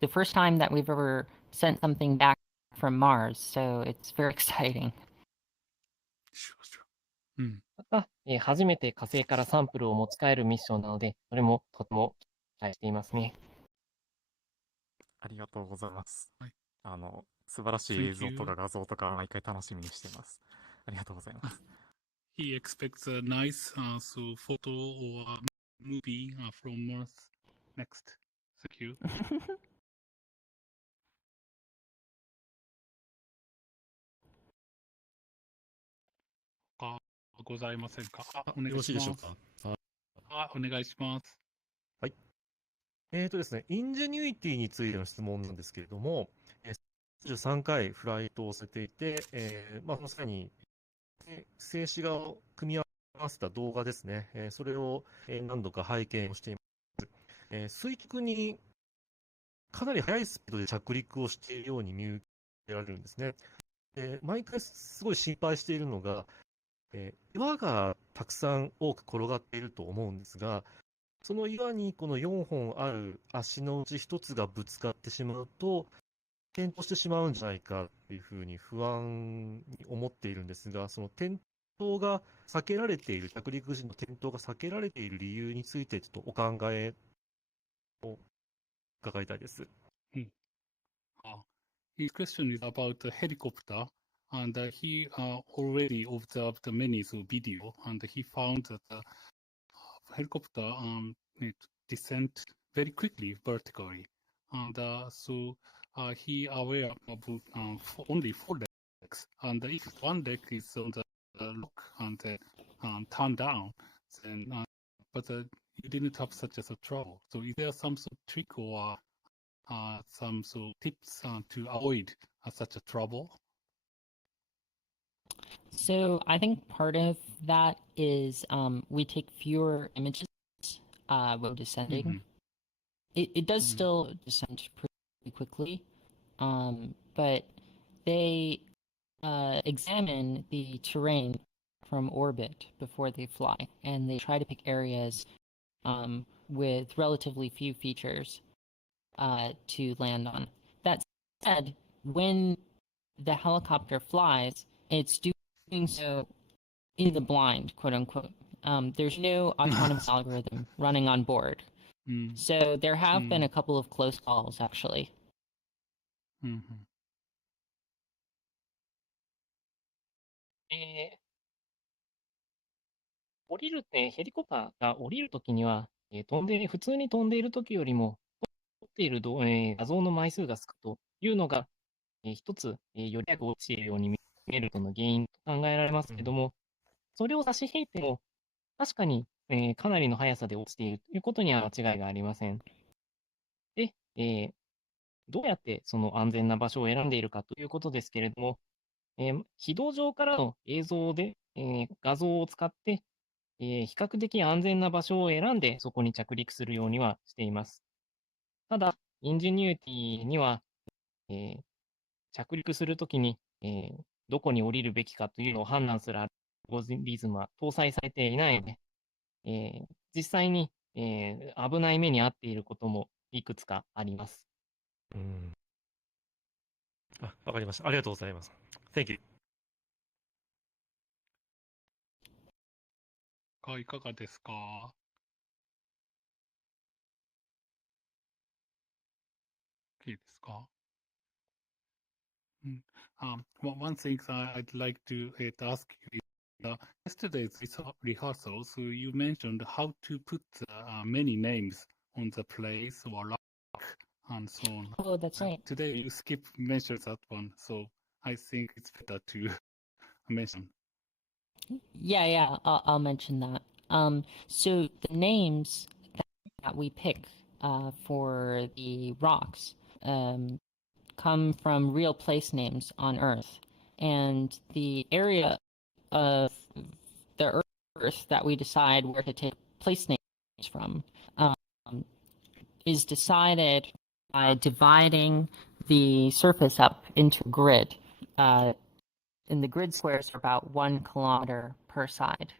the first time that we've ever sent something back from Mars, so it's very exciting. また、初めて火星からサンプルを持ち帰るミッションなので、それもとても期待していますね。ありがとうございます。はい。素晴らしい Thank 映像 you. とか画像とか毎回楽しみにしています。ありがとうございます。He expects a nice so photo or movie from Mars next. Thank you. ございませんか。お願よろしいいします。でしょうか。お願いします。はい。ですね、インジェニュイティについての質問なんですけれども、33回フライトをさせていて、その際に、静止画を組み合わせた動画ですね、それを何度か拝見をしています。垂直にかなり速いスピードで着陸をしているように見受けられるんですね。毎回すごい心配しているのが、岩がたくさん多く転がっていると思うんですが、その岩にこの4本ある足のうち1つがぶつかってしまうと、転倒してしまうんじゃないかっていうふうに不安に思っているんですが、その転倒が避けられている、着陸時の転倒が避けられている理由について、ちょっとお考えを伺いたいです。His question is about the helicopter, and he already observed many video, and he found that the helicopter it descent very quickly vertically, and so he aware of only 4 legs, and if one leg is on the lock and turn down, then but you didn't have such as a trouble. So is there some sort of trick or some sort of tips to avoid such a trouble? So I think part of that is we take fewer images when descending. it does still descend pretty quickly, but they examine the terrain from orbit before they fly, and they try to pick areas with relatively few features to land on. That said, when the helicopter flies, it's doing so in the blind, quote unquote. There's no autonomous algorithm running on board. So there have been a couple of close calls, actually. 降りるヘリコプターが降りるときには、普通に飛んでいるときよりも、撮っている画像の枚数が少ないというのが、一つ、より早く落ちているように見えるとの原因と考えられますけども、それを差し引いても、確かに、かなりの速さで落ちているということには間違いがありません。で、どうやってその安全な場所を選んでいるかということですけれども、軌道上からの映像で、画像を使って、比較的安全な場所を選んでそこに着陸するようにはしています。ただ、インジニューティには、着陸するときに、どこに降りるべきかというのを判断するアルゴリズムは搭載されていないので、実際に、危ない目に遭っていることもいくつかあります。わかりました。ありがとうございます。Thank you. いかがですか？OK ですか？One thing I'd like to ask you is yesterday's rehearsal, so you mentioned how to put many names on the place or rock and so on. Oh, that's right. Today you mentioned that one, so I think it's better to mention. Yeah, I'll mention that. So the names that we pick for the rocks come from real place names on Earth, and the area of the Earth that we decide where to take place names from is decided by dividing the surface up into a grid. And the grid squares are about 1 kilometer per side.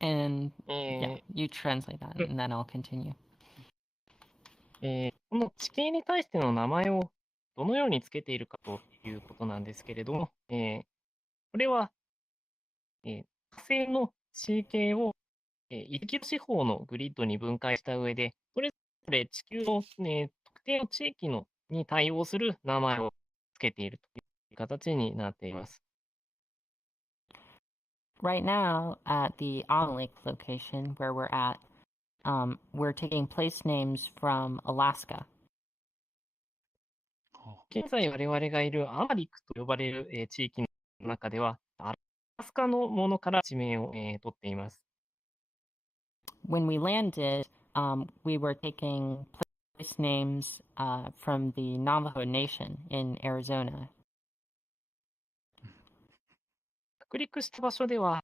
And yeah, you translate that, and then I'll continue. この地形に対しての名前をどのようにつけているかということなんですけれども、これは、火星の地形を、1キロ四方のグリッドに分解した上で、それぞれ地球の、特定の地域に対応する名前をつけているという形になっています。Right now, at the On Lake location where we're at, we're taking place names from Alaska. 現在我々がいるアマリックと呼ばれる、地域の中では、アラスカのものから地名を、取っています。When we landed, we were taking place names from the Navajo Nation in Arizona. 着陸した場所では、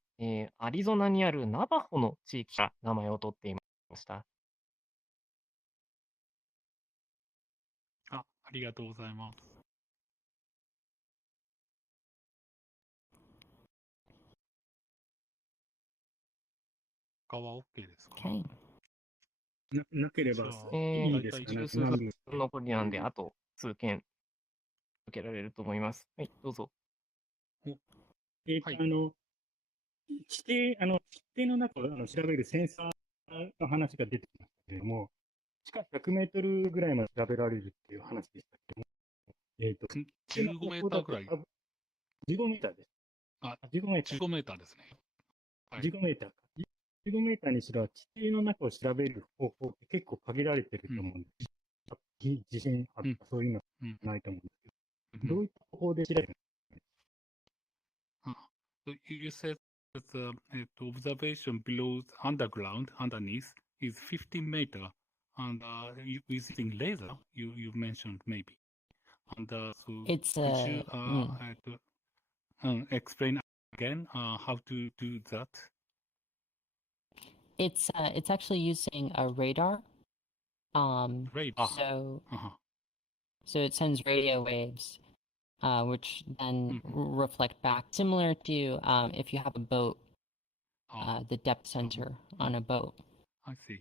アリゾナにあるナバホの地域から名前を取っていました。ありがとうございます。他は OK ですか？ Okay. なければいいですかね。十数分残りなんで、あと数件受けられると思います。はい、どうぞ。地底の中を調べるセンサーの話が出てきましたけれども、地下100メートルぐらいまで調べられるっていう話でしたけども、15メーターぐらい。15メーターです。15メーター。15メーターですね。15メーターか。15メーターにしろ、地底の中を調べる方法って結構限られてると思うんです。地震発とかそういうのないと思うんですけど、どういった方法で調べるんですか？So you said that the observation below underneath is 15 meter, and using laser, you mentioned maybe. And so It's could you explain again how to do that? It's actually using a radar. Radar. So it sends radio waves, which then reflect back, similar to if you have a boat, the depth sensor on a boat. I see.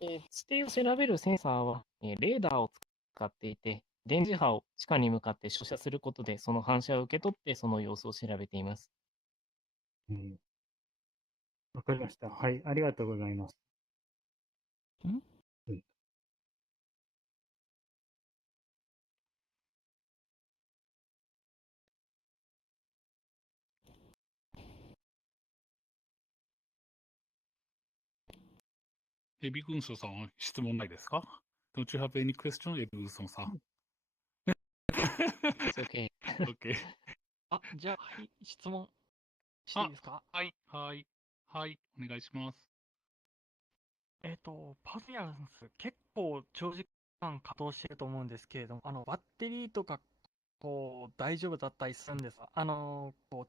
地底を調べるセンサーは、レーダーを使っていて、電磁波を地下に向かって照射することで、その反射を受け取って、その様子を調べています。わかりました。はい、ありがとうございます。エビ軍曹さんは質問ないですか？ Don't you have any question, エビ軍曹さん。It's okay. OK。じゃあ、はい、質問していいですか？はい、お願いします。パビアンス、結構長時間稼働してると思うんですけれども、バッテリーとか、大丈夫だったりするんですか？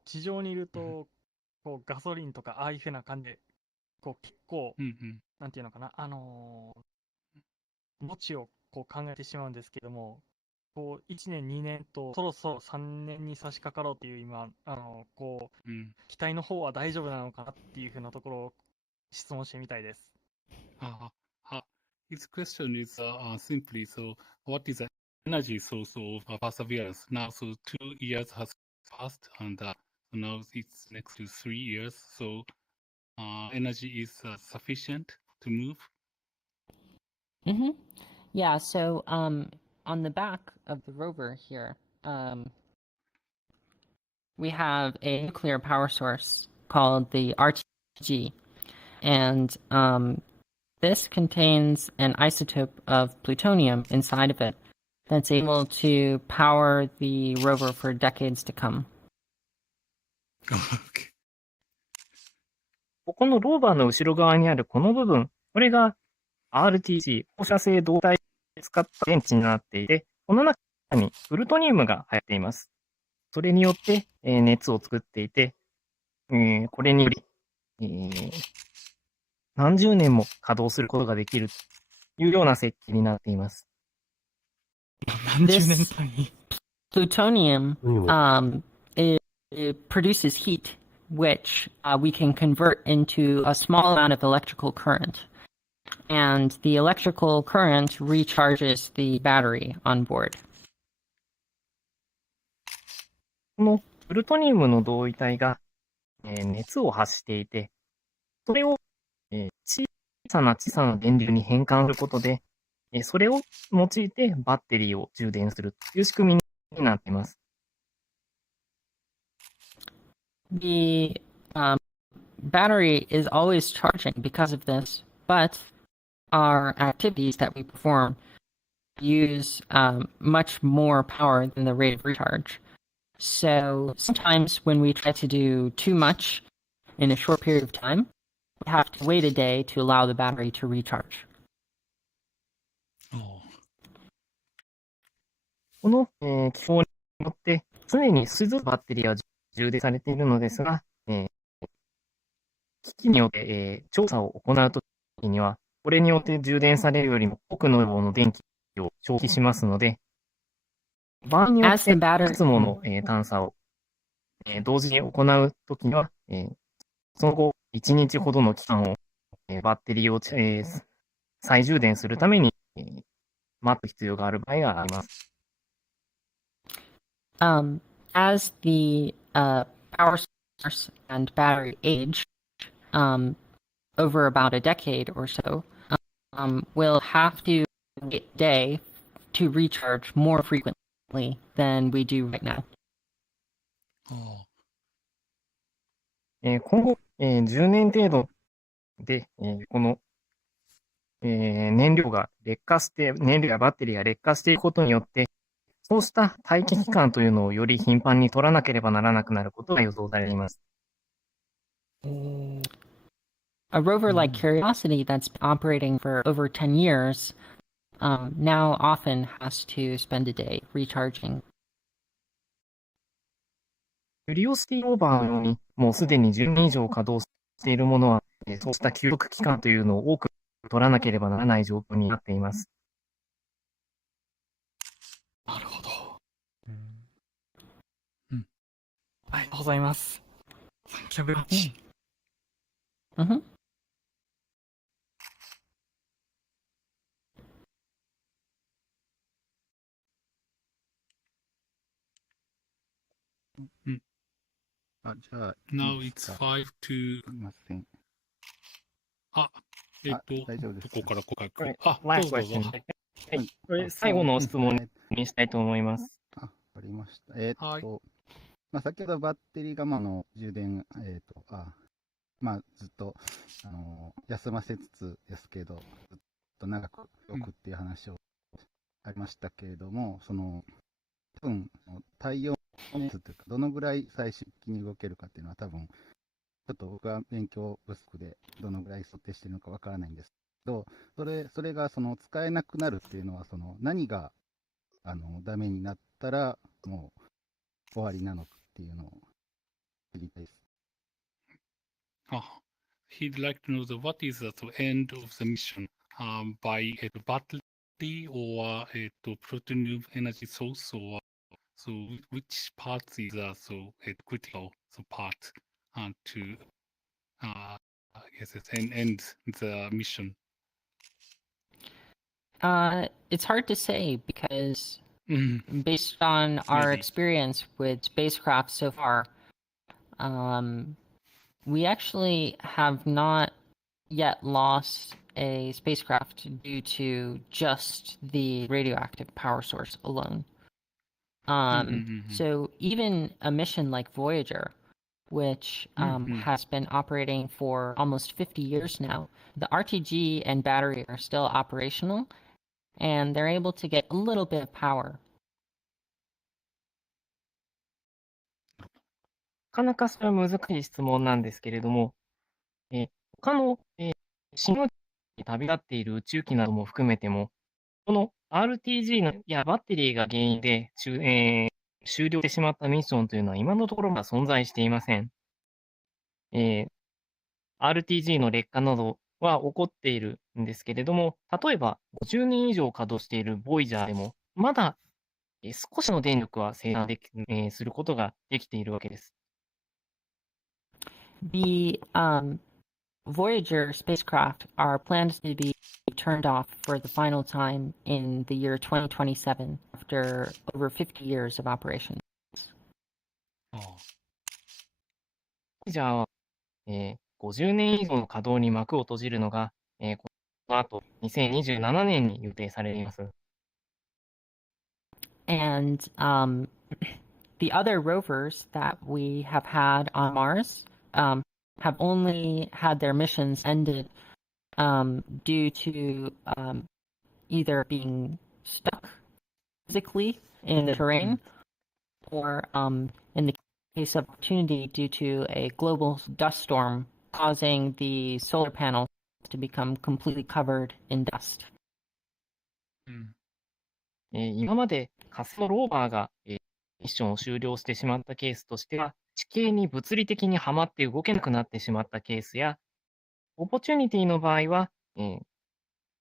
地上にいると、ガソリンとか、ああいうふうな感じで、結構、なんていうのかな、持ちを考えてしまうんですけども、1年、2年と、そろそろ3年に差し掛かろうっていう今、機体の方は大丈夫なのかなっていうふうなところを質問してみたいです。His question is simply, so what is the energy source of perseverance? Now, so 2 years has passed, and now it's next to 3 years, so energy is sufficient to move? Yeah, so on the back of the rover here, we have a nuclear power source called the RTG, and this contains an isotope of plutonium inside of it that's able to power the rover for decades to come. ここのローバーの後ろ側にあるこの部分、これが RTG、放射性導体を使った電池になっていて、この中にプルトニウムが入っています。それによって、熱を作っていて、これにより、何十年も稼働することができるというような設計になっています。何十年単位。Plutonium it produces heat, which we can convert into a small amount of electrical current. And the electrical current recharges the battery on board. このプルトニウムの同位体が、熱を発していて、それを、小さな電流に変換することで、それを用いてバッテリーを充電するという仕組みになっています。The battery is always charging because of this, but our activities that we perform use much more power than the rate of recharge. So sometimes when we try to do too much in a short period of time, we have to wait a day to allow the battery to recharge. この、機構によって常に数ずつバッテリーは充電されているのですが、機器によって、調査を行うときには、これによって充電されるよりも多くの量の電気を消費しますので、場合によっていくつもの、探査を、同時に行うときには、その後1日ほどの期間を、バッテリーを、再充電するために、待つ必要がある場合があります。As the power source and battery age, over about a decade or so, we'll have to wait a day to recharge more frequently than we do right now. 今後、10年程度で、この、燃料やバッテリーが劣化していくことによって、そうした待機期間というのをより頻繁に取らなければならなくなることが予想されています。A rover like Curiosity that's been operating for over 10 years now often has to spend a day recharging. キュリオシティオーバーのように、もうすでに10年以上稼働しているものは、そうした休息期間というのを多く取らなければならない状況になっています。なるほど。ありがとうございます。Thank you very much. Mm-hmm. Now it's 5 to... あ、どこからここから。あ、どう Last ぞどうぞ。 question. はい。これ最後の質問にしたいと思います。わかりました。先ほどバッテリーが充電、ずっと、休ませつつですけど、ずっと長く置くっていう話をありましたけれども、多分、対応のというか、どのぐらい最終的に動けるかっていうのは多分、ちょっと僕は勉強不足で、どのぐらい想定しているのかわからないんですけど、それが使えなくなるっていうのは、何がダメになったら、もう終わりなのかっていうのを知りたいです。He'd like to know what is the end of the mission by battery or plutonium energy source, or so which part is critical part to end the mission. It's hard to say because based on our experience with spacecraft so far, we actually have not yet lost a spacecraft due to just the radioactive power source alone. So even a mission like Voyager, which has been operating for almost 50 years now, the RTG and battery are still operational, and they're able to get a little bit of power. なかなかそれは難しい質問なんですけれども、他の、新宇宙に旅立っている宇宙機なども含めても、この RTG やバッテリーが原因で終了してしまったミッションというのは今のところまだ存在していません。RTG の劣化などは起こっているんですけれども、例えば50年以上稼働しているボイジャーでも、まだ少しの電力は生産することができているわけです。The Voyager spacecraft are planned to be turned off for the final time in the year 2027 after over 50 years of operation. じゃあ、50年以上の稼働に幕を閉じるのが、この後2027年に予定されています。And the other rovers that we have had on Mars have only had their missions ended due to either being stuck physically in the terrain or in the case of opportunity due to a global dust storm causing the solar panels to become completely covered in dust. 今まで火星のローバーが、ミッションを終了してしまったケースとしては、地形に物理的にはまって動けなくなってしまったケースや、オポチュニティの場合は、火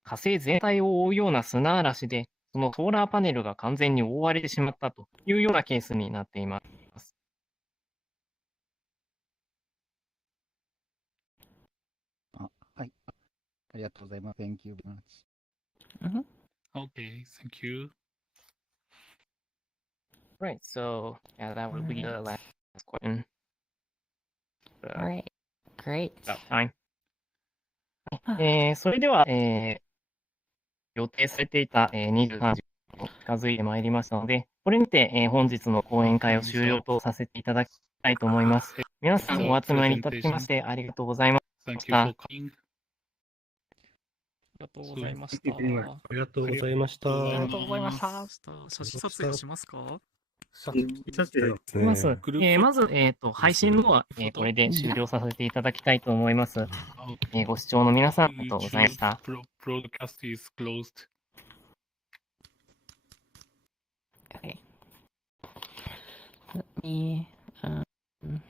星全体を覆うような砂嵐で、そのソーラーパネルが完全に覆われてしまったというようなケースになっています。はい。ありがとうございます。Thank you very much. Okay, thank you. Right, so yeah, that would be the last question. All right, great. About time. それでは、予定されていた、23時に近づいてまいりましたので、これにて、本日の講演会を終了とさせていただきたいと思います。皆さんお集まりいただきましてありがとうございまし Thank た。 you for coming. ありがとうございました。ありがとうございました。ありがとうございました。写真撮影しますか？まず、配信の方は、これで終了させていただきたいと思います。ご視聴の皆さん、ありがとうございました。Broadcast is closed. Okay. Let me うん